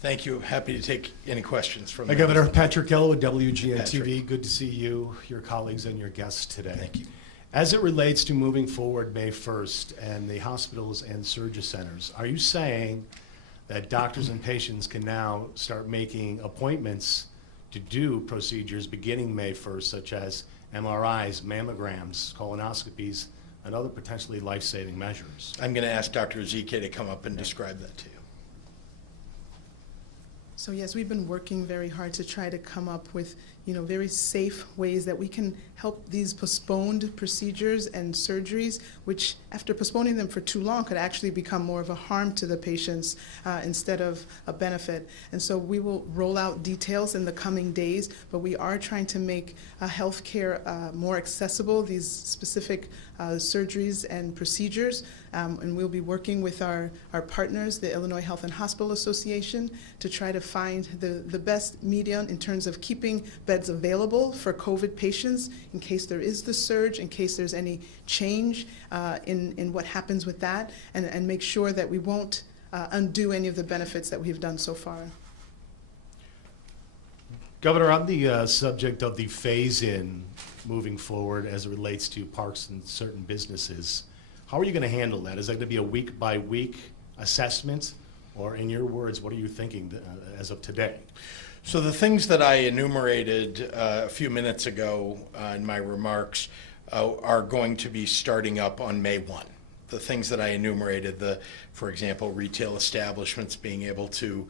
Thank you. Happy to take any questions from Hi, the Governor. Patrick Hill with WGN Patrick. TV. Good to see you, your colleagues, and your guests today. Thank you. As it relates to moving forward May 1st and the hospitals and surgery centers, are you saying that doctors and patients can now start making appointments to do procedures beginning May 1st, such as MRIs, mammograms, colonoscopies, and other potentially life-saving measures? I'm going to ask Dr. Ezike to come up and describe that to you. So yes, we've been working very hard to try to come up with, very safe ways that we can help these postponed procedures and surgeries, which after postponing them for too long could actually become more of a harm to the patients instead of a benefit. And so we will roll out details in the coming days, but we are trying to make healthcare more accessible, these specific surgeries and procedures. And we'll be working with our partners, the Illinois Health and Hospital Association, to try to find the best medium in terms of keeping beds available for COVID patients in case there is the surge, in case there's any change in what happens with that, and make sure that we won't undo any of the benefits that we've done so far. Governor, on the subject of the phase-in moving forward as it relates to parks and certain businesses, how are you going to handle that? Is that going to be a week-by-week assessment? Or in your words, what are you thinking as of today? So the things that I enumerated a few minutes ago in my remarks are going to be starting up on May 1. The things that I enumerated, for example, retail establishments being able to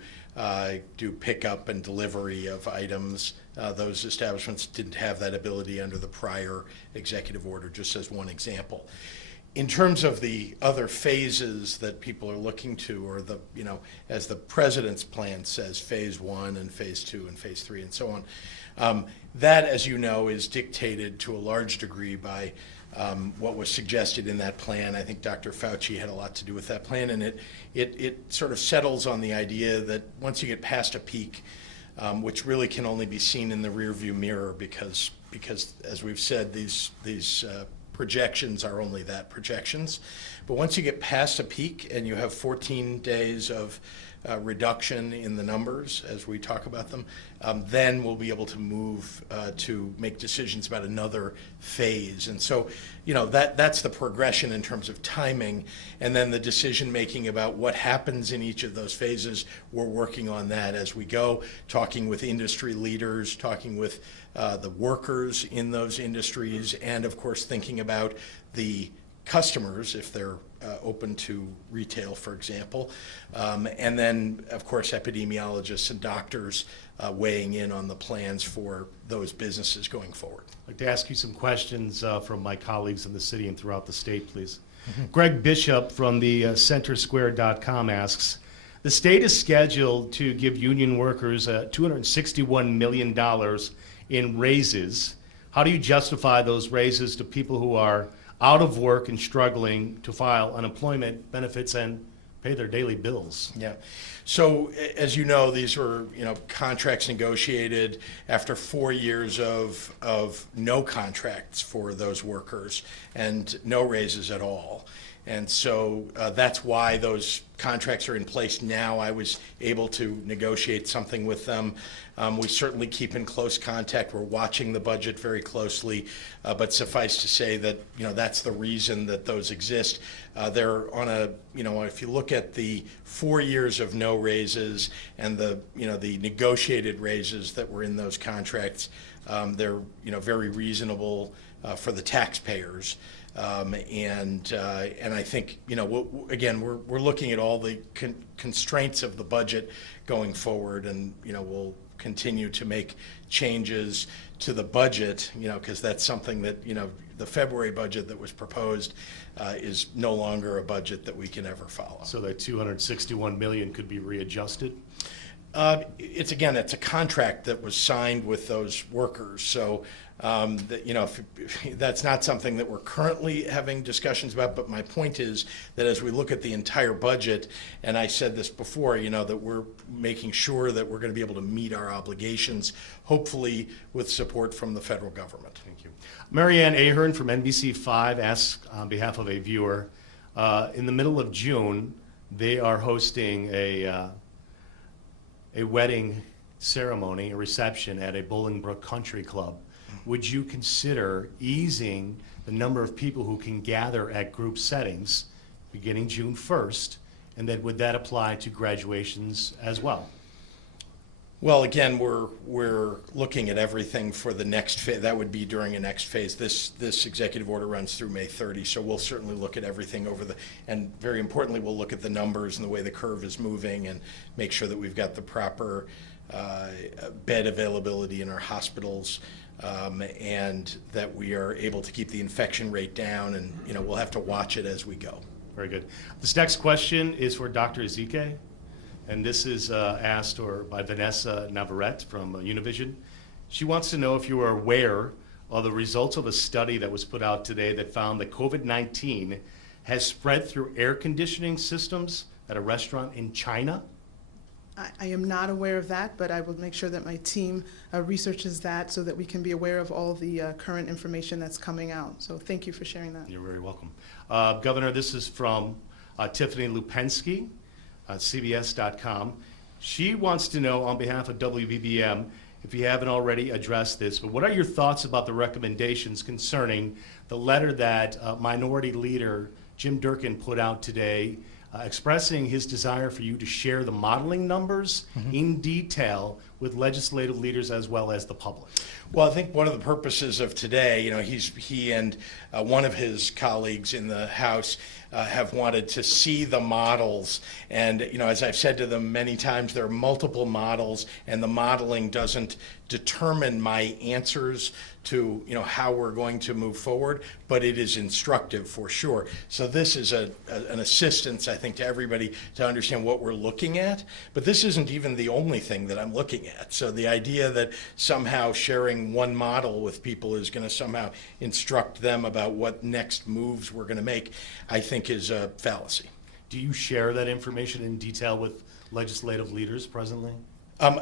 do pickup and delivery of items. Those establishments didn't have that ability under the prior executive order, just as one example. In terms of the other phases that people are looking to, or the, as the president's plan says, phase 1 and phase 2 and phase 3 and so on, that, as you know, is dictated to a large degree by what was suggested in that plan. I think Dr. Fauci had a lot to do with that plan, and it sort of settles on the idea that once you get past a peak, which really can only be seen in the rearview mirror, because as we've said, these projections are only that, projections. But once you get past a peak and you have 14 days of reduction in the numbers as we talk about them, then we'll be able to move to make decisions about another phase. And so, that's the progression in terms of timing, and then the decision making about what happens in each of those phases. We're working on that as we go, talking with industry leaders, talking with the workers in those industries, and of course thinking about the customers if they're open to retail, for example, and then of course epidemiologists and doctors weighing in on the plans for those businesses going forward. I'd like to ask you some questions from my colleagues in the city and throughout the state, please. Greg Bishop from the centersquare.com asks, the state is scheduled to give union workers $261 million in raises. How do you justify those raises to people who are out of work and struggling to file unemployment benefits and pay their daily bills? Yeah. So as you know, these were contracts negotiated after 4 years of no contracts for those workers and no raises at all. And so that's why those contracts are in place now. I was able to negotiate something with them. We certainly keep in close contact. We're watching the budget very closely, but suffice to say that that's the reason that those exist. They're on a if you look at the 4 years of no raises and the the negotiated raises that were in those contracts, they're very reasonable for the taxpayers. And I think we're looking at all the constraints of the budget going forward, and we'll continue to make changes to the budget, because that's something that the February budget that was proposed is no longer a budget that we can ever follow. So that $261 million could be readjusted? It's a contract that was signed with those workers. So that's not something that we're currently having discussions about. But my point is that as we look at the entire budget, and I said this before, that we're making sure that we're going to be able to meet our obligations, hopefully with support from the federal government. Thank you. Marianne Ahern from NBC5 asks on behalf of a viewer, in the middle of June, they are hosting a wedding ceremony, a reception at a Bolingbrook Country Club. Would you consider easing the number of people who can gather at group settings beginning June 1st, and then would that apply to graduations as well? Well, again, we're looking at everything for the next phase. That would be during a next phase. This executive order runs through May 30, so we'll certainly look at everything and very importantly, we'll look at the numbers and the way the curve is moving and make sure that we've got the proper bed availability in our hospitals, and that we are able to keep the infection rate down, and we'll have to watch it as we go. Very good. This next question is for Dr. Ezike. And this is asked by Vanessa Navarrete from Univision. She wants to know if you are aware of the results of a study that was put out today that found that COVID-19 has spread through air conditioning systems at a restaurant in China. I am not aware of that, but I will make sure that my team researches that so that we can be aware of all the current information that's coming out. So thank you for sharing that. You're very welcome. Governor, this is from Tiffany Lupensky. CBS.com. She wants to know on behalf of WBBM, if you haven't already addressed this, but what are your thoughts about the recommendations concerning the letter that Minority Leader Jim Durkin put out today, expressing his desire for you to share the modeling numbers in detail with legislative leaders as well as the public? Well, I think one of the purposes of today, he and one of his colleagues in the House have wanted to see the models. And, as I've said to them many times, there are multiple models, and the modeling doesn't determine my answers to, how we're going to move forward, but it is instructive for sure. So this is an assistance, I think, to everybody to understand what we're looking at. But this isn't even the only thing that I'm looking at. So the idea that somehow sharing one model with people is going to somehow instruct them about what next moves we're going to make, I think is a fallacy. Do you share that information in detail with legislative leaders presently?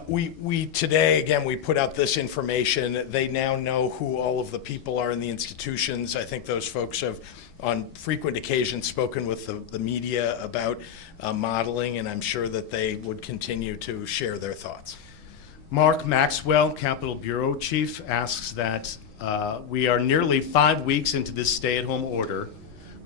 We today, again, we put out this information. They now know who all of the people are in the institutions. I think those folks have, on frequent occasions, spoken with the media about modeling, and I'm sure that they would continue to share their thoughts. Mark Maxwell, Capitol Bureau Chief, asks that we are nearly 5 weeks into this stay-at-home order.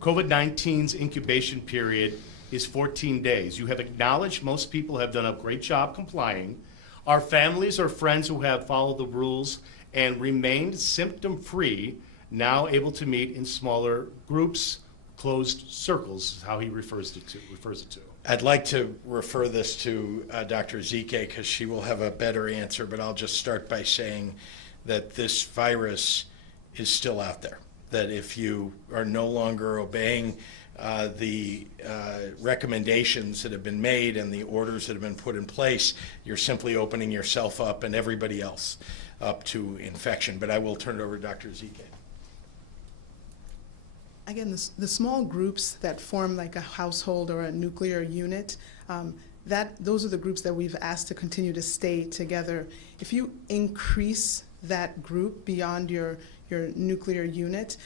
COVID-19's incubation period is 14 days. You have acknowledged most people have done a great job complying. Our families or friends who have followed the rules and remained symptom-free now able to meet in smaller groups, closed circles, is how he refers it to. I'd like to refer this to Dr. Zike because she will have a better answer, but I'll just start by saying that this virus is still out there, that if you are no longer obeying the recommendations that have been made and the orders that have been put in place, you're simply opening yourself up and everybody else up to infection. But I will turn it over to Dr. Zike. Again, the small groups that form like a household or a nuclear unit, those are the groups that we've asked to continue to stay together. If you increase that group beyond your nuclear unit,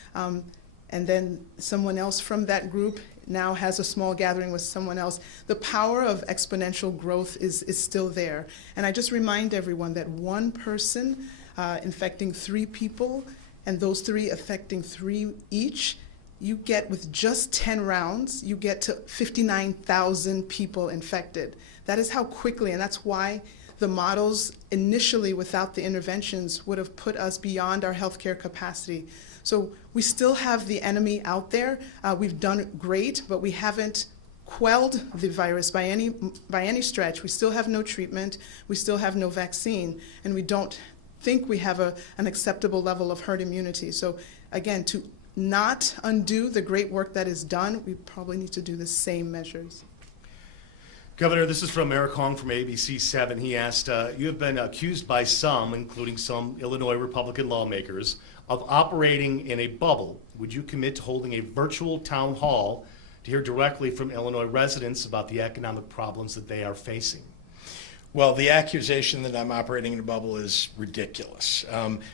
and then someone else from that group now has a small gathering with someone else, the power of exponential growth is still there. And I just remind everyone that one person infecting 3 people, and those 3 affecting 3 each, you get, with just 10 rounds, you get to 59,000 people infected. That is how quickly, and that's why the models initially without the interventions would have put us beyond our healthcare capacity. So we still have the enemy out there. We've done great, but we haven't quelled the virus by any stretch. We still have no treatment. We still have no vaccine, and we don't think we have an acceptable level of herd immunity. So again, to not undo the great work that is done, we probably need to do the same measures. Governor, this is from Eric Hong from ABC 7. He asked, you have been accused by some, including some Illinois Republican lawmakers, of operating in a bubble. Would you commit to holding a virtual town hall to hear directly from Illinois residents about the economic problems that they are facing? Well, the accusation that I'm operating in a bubble is ridiculous.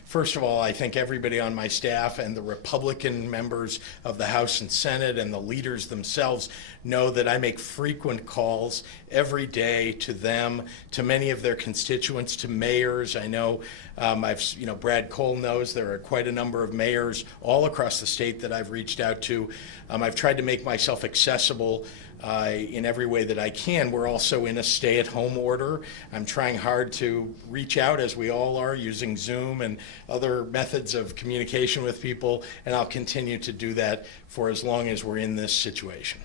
First of all, I think everybody on my staff and the Republican members of the House and Senate and the leaders themselves know that I make frequent calls every day to them, to many of their constituents, to mayors. I know Brad Cole knows there are quite a number of mayors all across the state that I've reached out to. I've tried to make myself accessible in every way that I can. We're also in a stay-at-home order. I'm trying hard to reach out, as we all are, using Zoom and other methods of communication with people, and I'll continue to do that for as long as we're in this situation.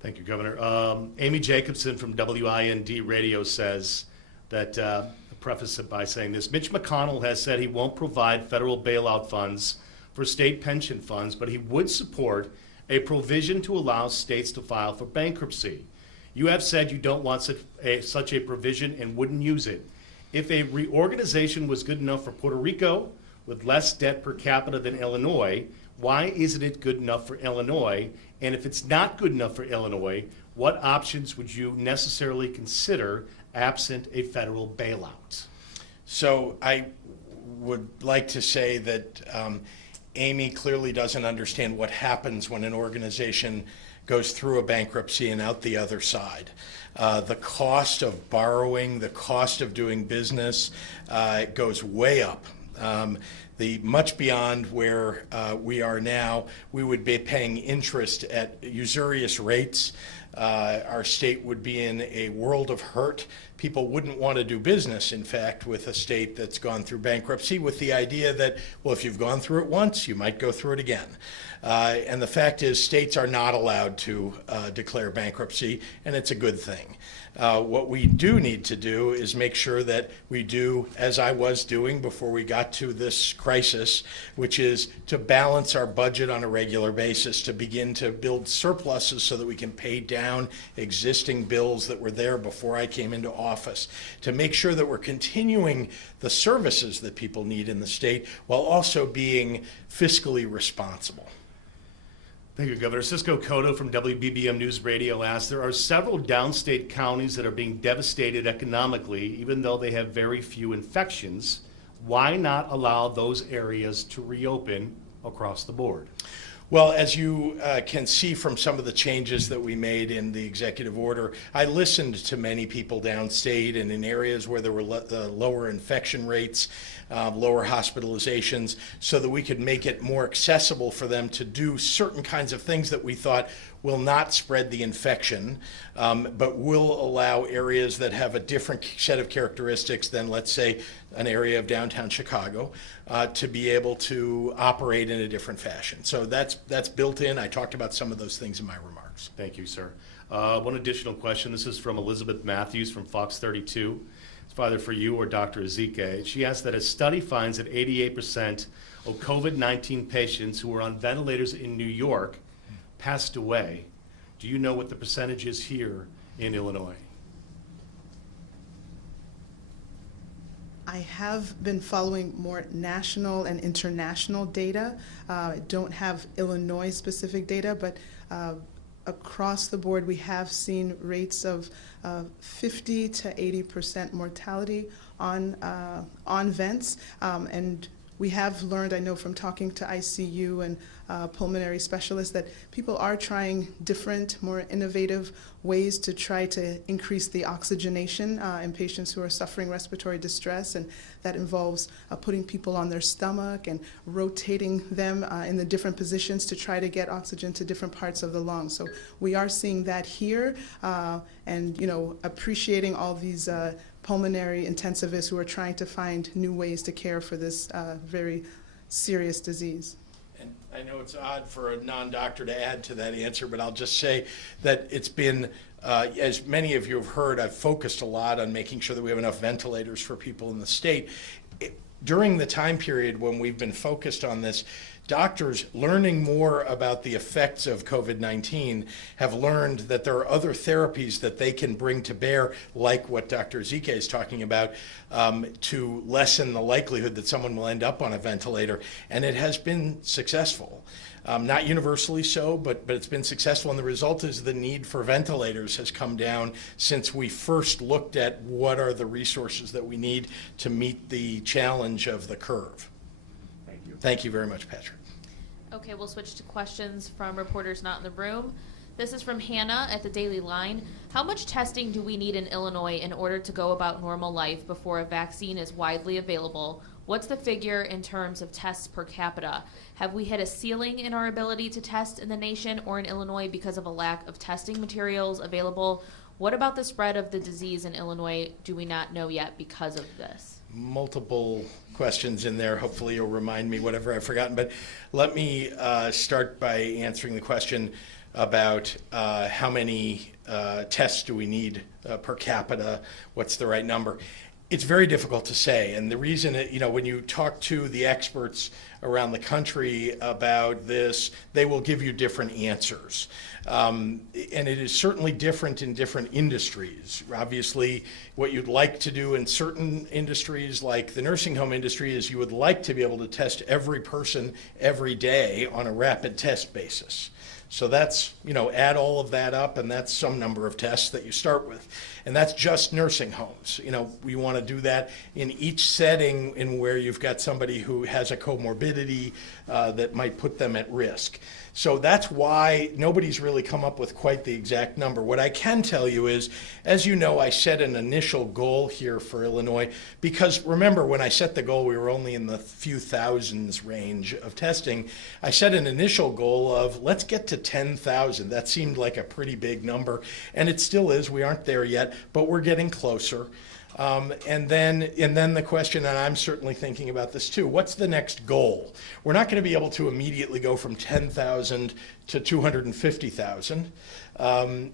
Thank you, Governor. Amy Jacobson from WIND Radio says that, preface it by saying this, Mitch McConnell has said he won't provide federal bailout funds for state pension funds, but he would support a provision to allow states to file for bankruptcy. You have said you don't want such a provision and wouldn't use it. If a reorganization was good enough for Puerto Rico with less debt per capita than Illinois, why isn't it good enough for Illinois? And if it's not good enough for Illinois, what options would you necessarily consider absent a federal bailout? So I would like to say that Amy clearly doesn't understand what happens when an organization goes through a bankruptcy and out the other side. The cost of borrowing, the cost of doing business goes way up. Much beyond where we are now. We would be paying interest at usurious rates. Our state would be in a world of hurt people wouldn't want to do business, in fact, with a state that's gone through bankruptcy, with the idea that, well, if you've gone through it once, you might go through it again. And the fact is, states are not allowed to declare bankruptcy, and it's a good thing. What we do need to do is make sure that we do, as I was doing before we got to this crisis, which is to balance our budget on a regular basis, to begin to build surpluses so that we can pay down existing bills that were there before I came into office, to make sure that we're continuing the services that people need in the state while also being fiscally responsible. Thank you, Governor. Cisco Cotto from WBBM News Radio asks, there are several downstate counties that are being devastated economically, even though they have very few infections. Why not allow those areas to reopen across the board? Well, as you can see from some of the changes that we made in the executive order, I listened to many people downstate and in areas where there were lower infection rates, lower hospitalizations, so that we could make it more accessible for them to do certain kinds of things that we thought will not spread the infection, but will allow areas that have a different set of characteristics than, let's say, an area of downtown Chicago, to be able to operate in a different fashion. So that's built in. I talked about some of those things in my remarks. Thank you, sir. One additional question. This is from Elizabeth Matthews from Fox 32. It's either for you or Dr. Ezike. She asked that a study finds that 88% of COVID-19 patients who were on ventilators in New York passed away. Do you know what the percentage is here in Illinois? I have been following more national and international data. I don't have Illinois-specific data, but across the board, we have seen rates of 50 to 80% mortality on vents, and we have learned, I know from talking to ICU and pulmonary specialists, that people are trying different, more innovative ways to try to increase the oxygenation in patients who are suffering respiratory distress, and that involves putting people on their stomach and rotating them in the different positions to try to get oxygen to different parts of the lungs. So we are seeing that here, and appreciating all these pulmonary intensivists who are trying to find new ways to care for this very serious disease. And I know it's odd for a non-doctor to add to that answer, but I'll just say that it's been, as many of you have heard, I've focused a lot on making sure that we have enough ventilators for people in the state. During the time period when we've been focused on this, doctors learning more about the effects of COVID-19 have learned that there are other therapies that they can bring to bear, like what Dr. Ezike is talking about, to lessen the likelihood that someone will end up on a ventilator. And it has been successful. Not universally so, but it's been successful, and the result is the need for ventilators has come down since we first looked at what are the resources that we need to meet the challenge of the curve. Thank you. Thank you very much, Patrick. Okay, we'll switch to questions from reporters not in the room. This is from Hannah at the Daily Line. How much testing do we need in Illinois in order to go about normal life before a vaccine is widely available? What's the figure in terms of tests per capita? Have we hit a ceiling in our ability to test in the nation or in Illinois because of a lack of testing materials available? What about the spread of the disease in Illinois? Do we not know yet because of this? Multiple questions in there. Hopefully you'll remind me whatever I've forgotten. But let me start by answering the question about how many tests do we need per capita, what's the right number. It's very difficult to say, and the reason, when you talk to the experts around the country about this, they will give you different answers. And it is certainly different in different industries. Obviously, what you'd like to do in certain industries, like the nursing home industry, is you would like to be able to test every person every day on a rapid test basis. So that's, add all of that up, and that's some number of tests that you start with. And that's just nursing homes. We want to do that in each setting in where you've got somebody who has a comorbidity that might put them at risk. So that's why nobody's really come up with quite the exact number. What I can tell you is, as you know, I set an initial goal here for Illinois, because remember, when I set the goal, we were only in the few thousands range of testing. I set an initial goal of, let's get to 10,000. That seemed like a pretty big number, and it still is. We aren't there yet, but we're getting closer. And then the question, and I'm certainly thinking about this too, what's the next goal? We're not going to be able to immediately go from 10,000 to 250,000.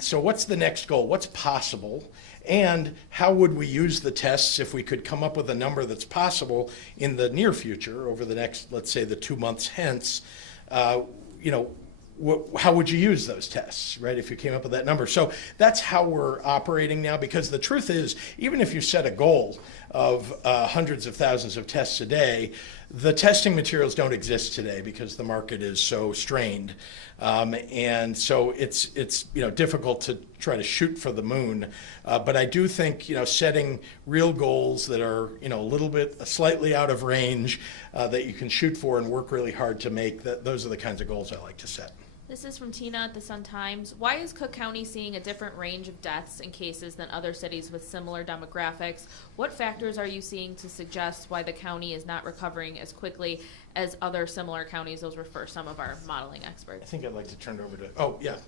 So what's the next goal? What's possible? And how would we use the tests if we could come up with a number that's possible in the near future, over the next, let's say, the 2 months hence? How would you use those tests, right, if you came up with that number? So that's how we're operating now, because the truth is, even if you set a goal of hundreds of thousands of tests a day, the testing materials don't exist today because the market is so strained. And so it's difficult to try to shoot for the moon. But I do think, setting real goals that are, a little bit slightly out of range that you can shoot for and work really hard to make, those are the kinds of goals I like to set. This is from Tina at the Sun-Times. Why is Cook County seeing a different range of deaths and cases than other cities with similar demographics? What factors are you seeing to suggest why the county is not recovering as quickly as other similar counties? Those were for some of our modeling I experts. think I'd like to turn it over to,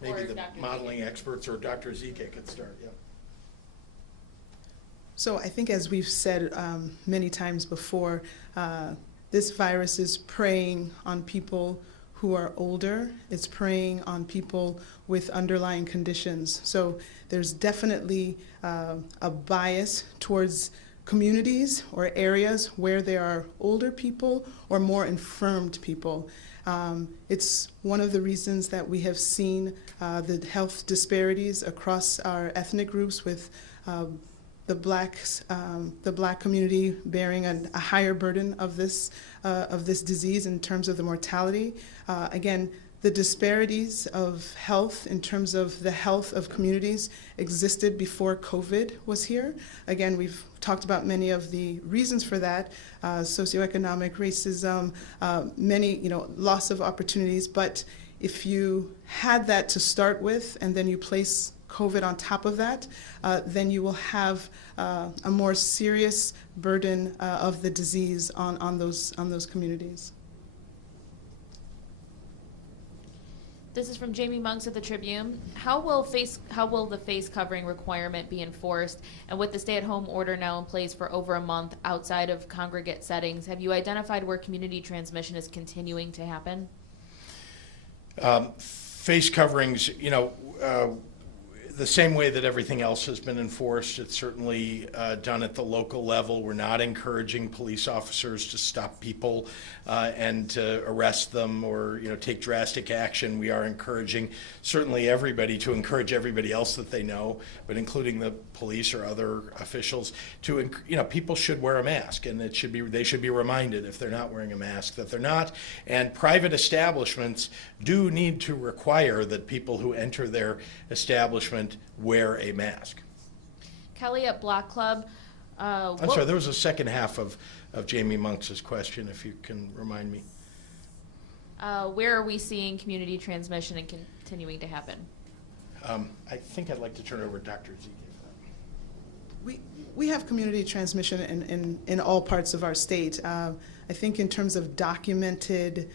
maybe the Dr. modeling experts, or Dr. Zike could start, yeah. So I think, as we've said many times before, this virus is preying on people who are older. It's preying on people with underlying conditions. So there's definitely a bias towards communities or areas where there are older people or more infirmed people. It's one of the reasons that we have seen the health disparities across our ethnic groups, with the black community bearing a higher burden of this disease in terms of the mortality. Again, the disparities of health in terms of the health of communities existed before COVID was here. Again, we've talked about many of the reasons for that: socioeconomic, racism, many, loss of opportunities. But if you had that to start with, and then you place COVID on top of that, then you will have a more serious burden of the disease on those communities. This is from Jamie Monks at the Tribune. How will the face covering requirement be enforced? And with the stay-at-home order now in place for over a month outside of congregate settings, have you identified where community transmission is continuing to happen? Face coverings, the same way that everything else has been enforced. It's certainly done at the local level. We're not encouraging police officers to stop people and to arrest them or take drastic action. We are encouraging certainly everybody to encourage everybody else that they know, but including the police or other officials, to people should wear a mask, and they should be reminded if they're not wearing a mask that they're not. And private establishments do need to require that people who enter their establishment wear a mask. Kelly at Block Club. I'm sorry, there was a second half of Jamie Monks' question, if you can remind me. Where are we seeing community transmission and continuing to happen? I think I'd like to turn it over to Dr. Zike for that. We have community transmission in all parts of our state. I think in terms of documented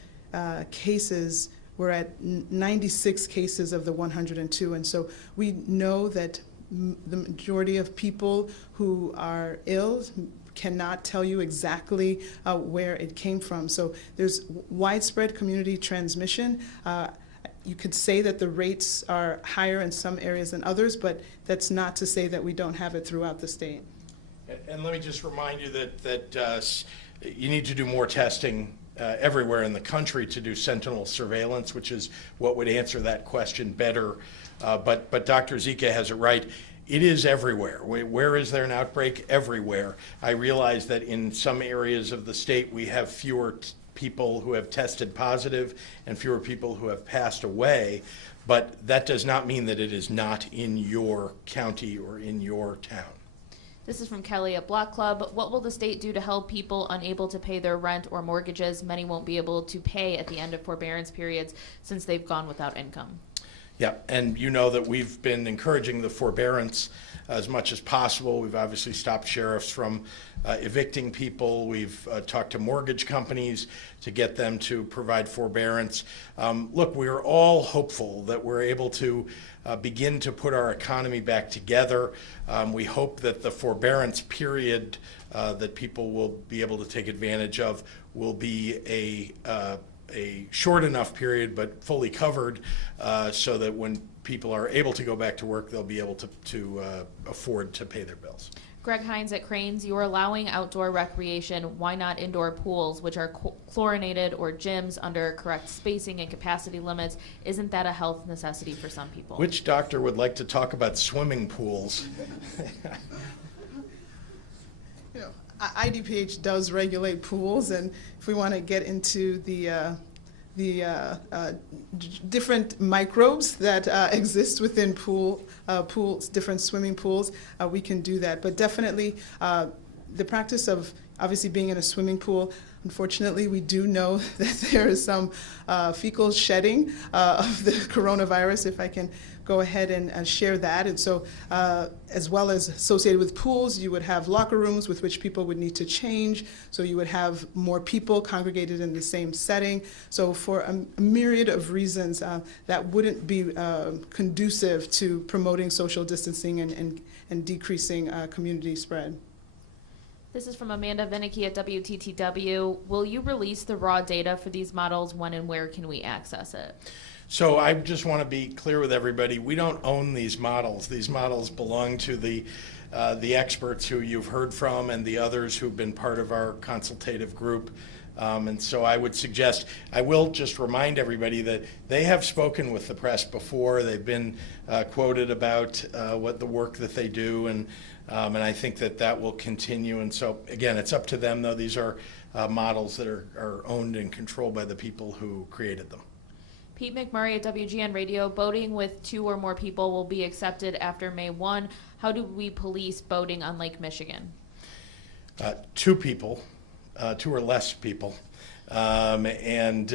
cases, we're at 96 cases of the 102, and so we know that the majority of people who are ill cannot tell you exactly where it came from. So there's widespread community transmission. You could say that the rates are higher in some areas than others, but that's not to say that we don't have it throughout the state. And let me just remind you that you need to do more testing everywhere in the country to do sentinel surveillance, which is what would answer that question better. But Dr. Zike has it right. It is everywhere. Where is there an outbreak? Everywhere. I realize that in some areas of the state we have fewer people who have tested positive and fewer people who have passed away, but that does not mean that it is not in your county or in your town. This is from Kelly at Block Club. What will the state do to help people unable to pay their rent or mortgages? Many won't be able to pay at the end of forbearance periods since they've gone without income. Yeah, and you know that we've been encouraging the forbearance as much as possible. We've obviously stopped sheriffs from evicting people. We've talked to mortgage companies to get them to provide forbearance. Look, we're all hopeful that we're able to begin to put our economy back together. We hope that the forbearance period that people will be able to take advantage of will be a short enough period but fully covered so that when people are able to go back to work, they'll be able to afford to pay their bills. Greg Hines at Cranes, you are allowing outdoor recreation. Why not indoor pools, which are chlorinated, or gyms under correct spacing and capacity limits? Isn't that a health necessity for some people? Which doctor would like to talk about swimming pools? You know, IDPH does regulate pools, and if we want to get into the different microbes that exist within pools, different swimming pools, we can do that. But definitely, the practice of obviously being in a swimming pool, unfortunately, we do know that there is some fecal shedding of the coronavirus, if I can go ahead and share that. And so, as well as associated with pools, you would have locker rooms with which people would need to change. So you would have more people congregated in the same setting. So for a myriad of reasons, that wouldn't be conducive to promoting social distancing and decreasing community spread. This is from Amanda Vinicky at WTTW. Will you release the raw data for these models? When and where can we access it? So I just want to be clear with everybody, we don't own these models. These models belong to the experts who you've heard from and the others who've been part of our consultative group. And so I would suggest, I will just remind everybody that they have spoken with the press before. They've been quoted about what the work that they do, and I think that will continue. And so again, it's up to them, though. These are models that are owned and controlled by the people who created them. Pete McMurray at WGN Radio, boating with 2 or more people will be accepted after May 1. How do we police boating on Lake Michigan? 2 people, 2 or less people. And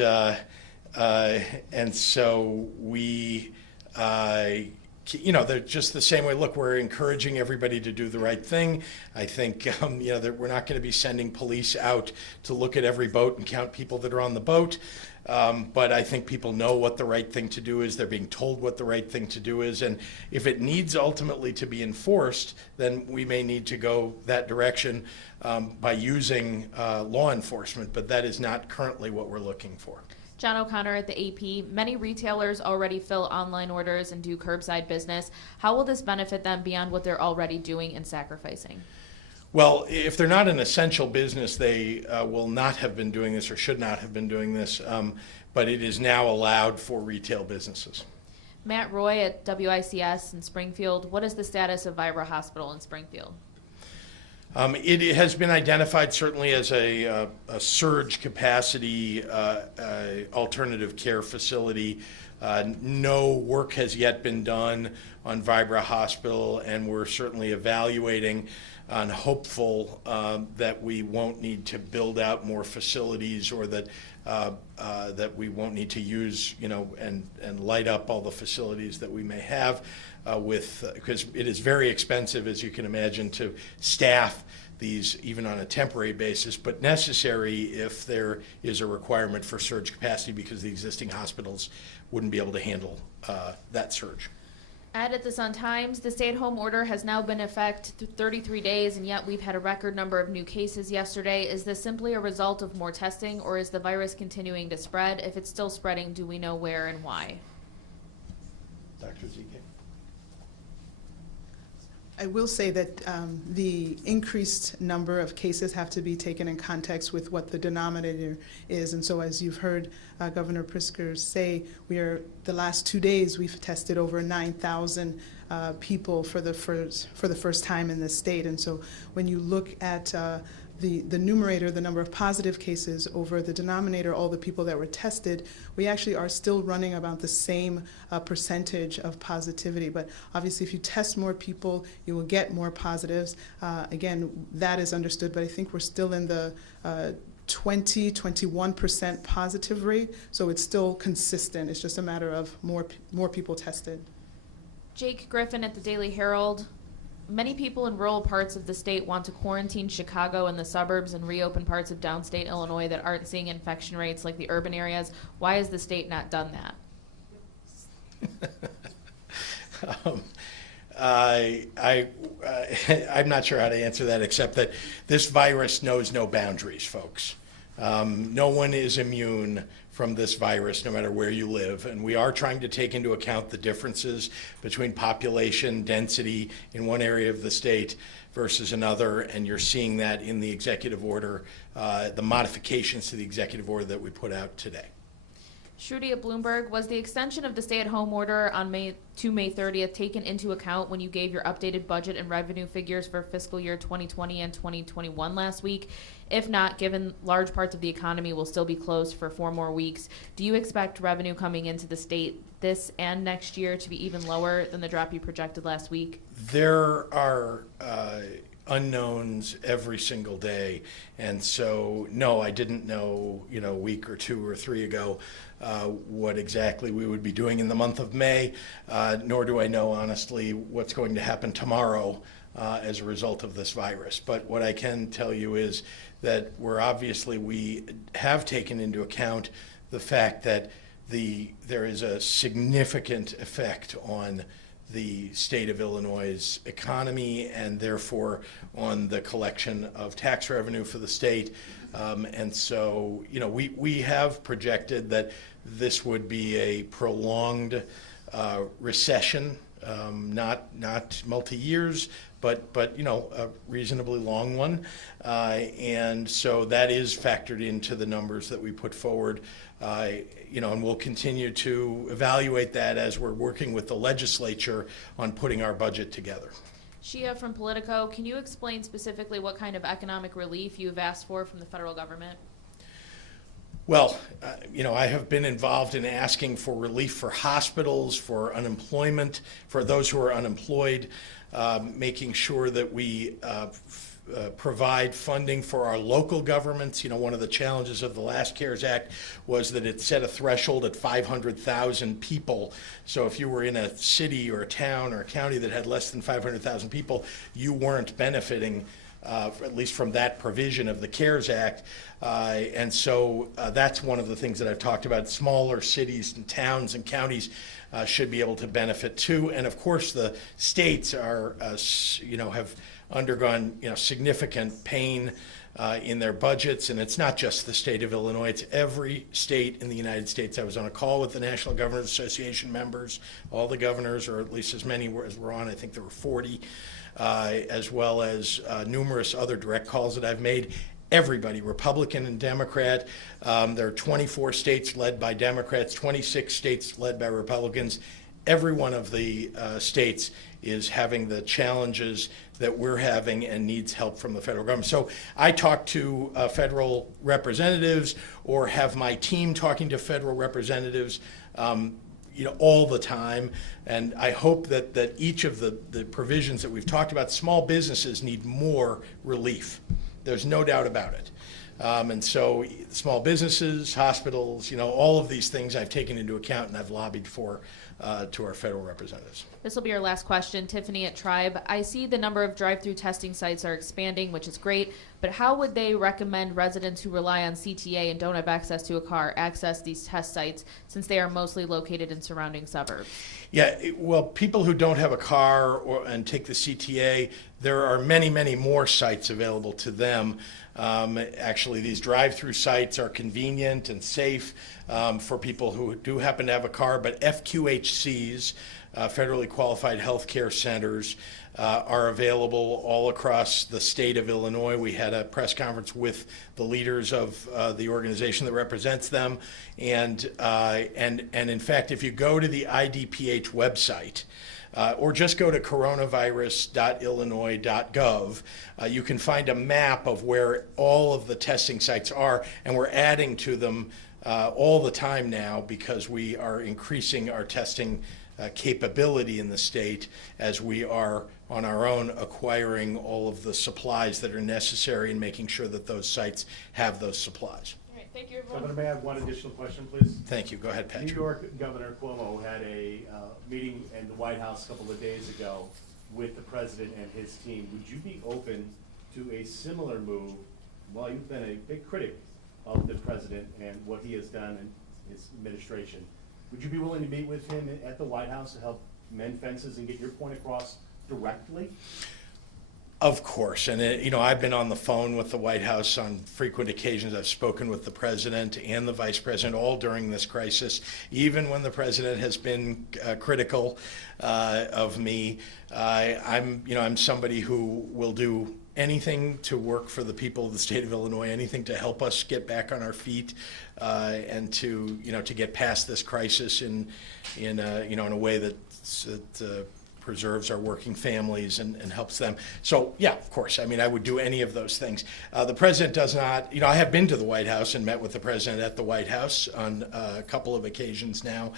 so we, they're just the same way. Look, we're encouraging everybody to do the right thing. I think, that we're not going to be sending police out to look at every boat and count people that are on the boat. But I think people know what the right thing to do is. They're being told what the right thing to do is. And if it needs ultimately to be enforced, then we may need to go that direction by using law enforcement. But that is not currently what we're looking for. John O'Connor at the AP. Many retailers already fill online orders and do curbside business. How will this benefit them beyond what they're already doing and sacrificing? Well, if they're not an essential business, they will not have been doing this or should not have been doing this, but it is now allowed for retail businesses. Matt Roy at WICS in Springfield. What is the status of Vibra Hospital in Springfield? It has been identified certainly as a surge capacity alternative care facility. No work has yet been done on Vibra Hospital, and we're certainly evaluating and hopeful that we won't need to build out more facilities, or that we won't need to use, and light up all the facilities that we may have because it is very expensive, as you can imagine, to staff these even on a temporary basis, but necessary if there is a requirement for surge capacity, because the existing hospitals wouldn't be able to handle that surge. Ed at the Sun-Times, the stay-at-home order has now been in effect 33 days, and yet we've had a record number of new cases yesterday. Is this simply a result of more testing, or is the virus continuing to spread? If it's still spreading, do we know where and why? Dr. Zike? I will say that the increased number of cases have to be taken in context with what the denominator is. And so, as you've heard Governor Pritzker say, the last 2 days we've tested over 9,000 people for the first time in the state. And so, when you look at the numerator, the number of positive cases, over the denominator, all the people that were tested, we actually are still running about the same percentage of positivity. But obviously, if you test more people, you will get more positives. Again, that is understood, but I think we're still in the 21% positive rate. So it's still consistent. It's just a matter of more people tested. Jake Griffin at the Daily Herald. Many people in rural parts of the state want to quarantine Chicago and the suburbs and reopen parts of downstate Illinois that aren't seeing infection rates like the urban areas. Why has the state not done that? I'm not sure how to answer that, except that this virus knows no boundaries, folks. No one is immune from this virus, no matter where you live. And we are trying to take into account the differences between population density in one area of the state versus another. And you're seeing that in the executive order, the modifications to the executive order that we put out today. Shruti at Bloomberg, was the extension of the stay-at-home order on May 30th taken into account when you gave your updated budget and revenue figures for fiscal year 2020 and 2021 last week? If not, given large parts of the economy will still be closed for 4 more weeks, do you expect revenue coming into the state this and next year to be even lower than the drop you projected last week? There are unknowns every single day, and so no, I didn't know, a week or 2 or 3 ago what exactly we would be doing in the month of May, nor do I know honestly what's going to happen tomorrow as a result of this virus. But what I can tell you is that we have taken into account the fact that there is a significant effect on the state of Illinois' economy and therefore on the collection of tax revenue for the state. And so, we have projected that this would be a prolonged recession, not multi-years, but a reasonably long one. And so that is factored into the numbers that we put forward. And we'll continue to evaluate that as we're working with the legislature on putting our budget together. Shia from Politico, can you explain specifically what kind of economic relief you have asked for from the federal government? Well, I have been involved in asking for relief for hospitals, for unemployment, for those who are unemployed, making sure that we provide funding for our local governments. One of the challenges of the last CARES Act was that it set a threshold at 500,000 people. So if you were in a city or a town or a county that had less than 500,000 people, you weren't benefiting at least from that provision of the CARES Act. And so that's one of the things that I've talked about. Smaller cities and towns and counties should be able to benefit too. And of course the states are, have undergone significant pain in their budgets, and it's not just the state of Illinois, it's every state in the United States. I was on a call with the National Governors Association members, all the governors, or at least as many as were on, I think there were 40, as well as numerous other direct calls that I've made. Everybody, Republican and Democrat. There are 24 states led by Democrats, 26 states led by Republicans. Every one of the states is having the challenges that we're having and needs help from the federal government. So I talk to federal representatives or have my team talking to federal representatives all the time. And I hope that each of the provisions that we've talked about, small businesses need more relief. There's no doubt about it. And so small businesses, hospitals, all of these things I've taken into account and I've lobbied for to our federal representatives. This will be our last question. Tiffany at Tribe. I see the number of drive-through testing sites are expanding, which is great, but how would they recommend residents who rely on CTA and don't have access to a car access these test sites since they are mostly located in surrounding suburbs? Yeah, well, people who don't have a car and take the CTA, there are many, many more sites available to them. Actually, these drive-through sites are convenient and safe for people who do happen to have a car, but FQHCs, federally qualified healthcare centers, are available all across the state of Illinois. We had a press conference with the leaders of the organization that represents them, and in fact, if you go to the IDPH website, or just go to coronavirus.illinois.gov. You can find a map of where all of the testing sites are, and we're adding to them all the time now because we are increasing our testing capability in the state as we are on our own acquiring all of the supplies that are necessary and making sure that those sites have those supplies. All right, thank you, everyone. Governor, may I have one additional question, please? Thank you. Go ahead, Patrick. New York Governor Cuomo had a meeting in the White House a couple of days ago with the president and his team. Would you be open to a similar move? Well, you've been a big critic of the president and what he has done in his administration. Would you be willing to meet with him at the White House to help mend fences and get your point across directly? Of course, and you know, I've been on the phone with the White House on frequent occasions. I've spoken with the president and the vice president all during this crisis, even when the president has been critical of me. I'm somebody who will do anything to work for the people of the state of Illinois, anything to help us get back on our feet and to get past this crisis in a way that preserves our working families and helps them. So yeah, of course, I mean, I would do any of those things. The president does not, I have been to the White House and met with the president at the White House on a couple of occasions now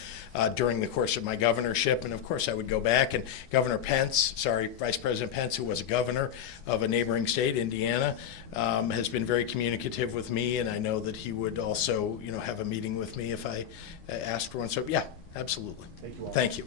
during the course of my governorship, and of course I would go back, and Vice President Pence, who was a governor of a neighboring state, Indiana, has been very communicative with me, and I know that he would also, have a meeting with me if I asked for one. So yeah, absolutely. Thank you all. Thank you.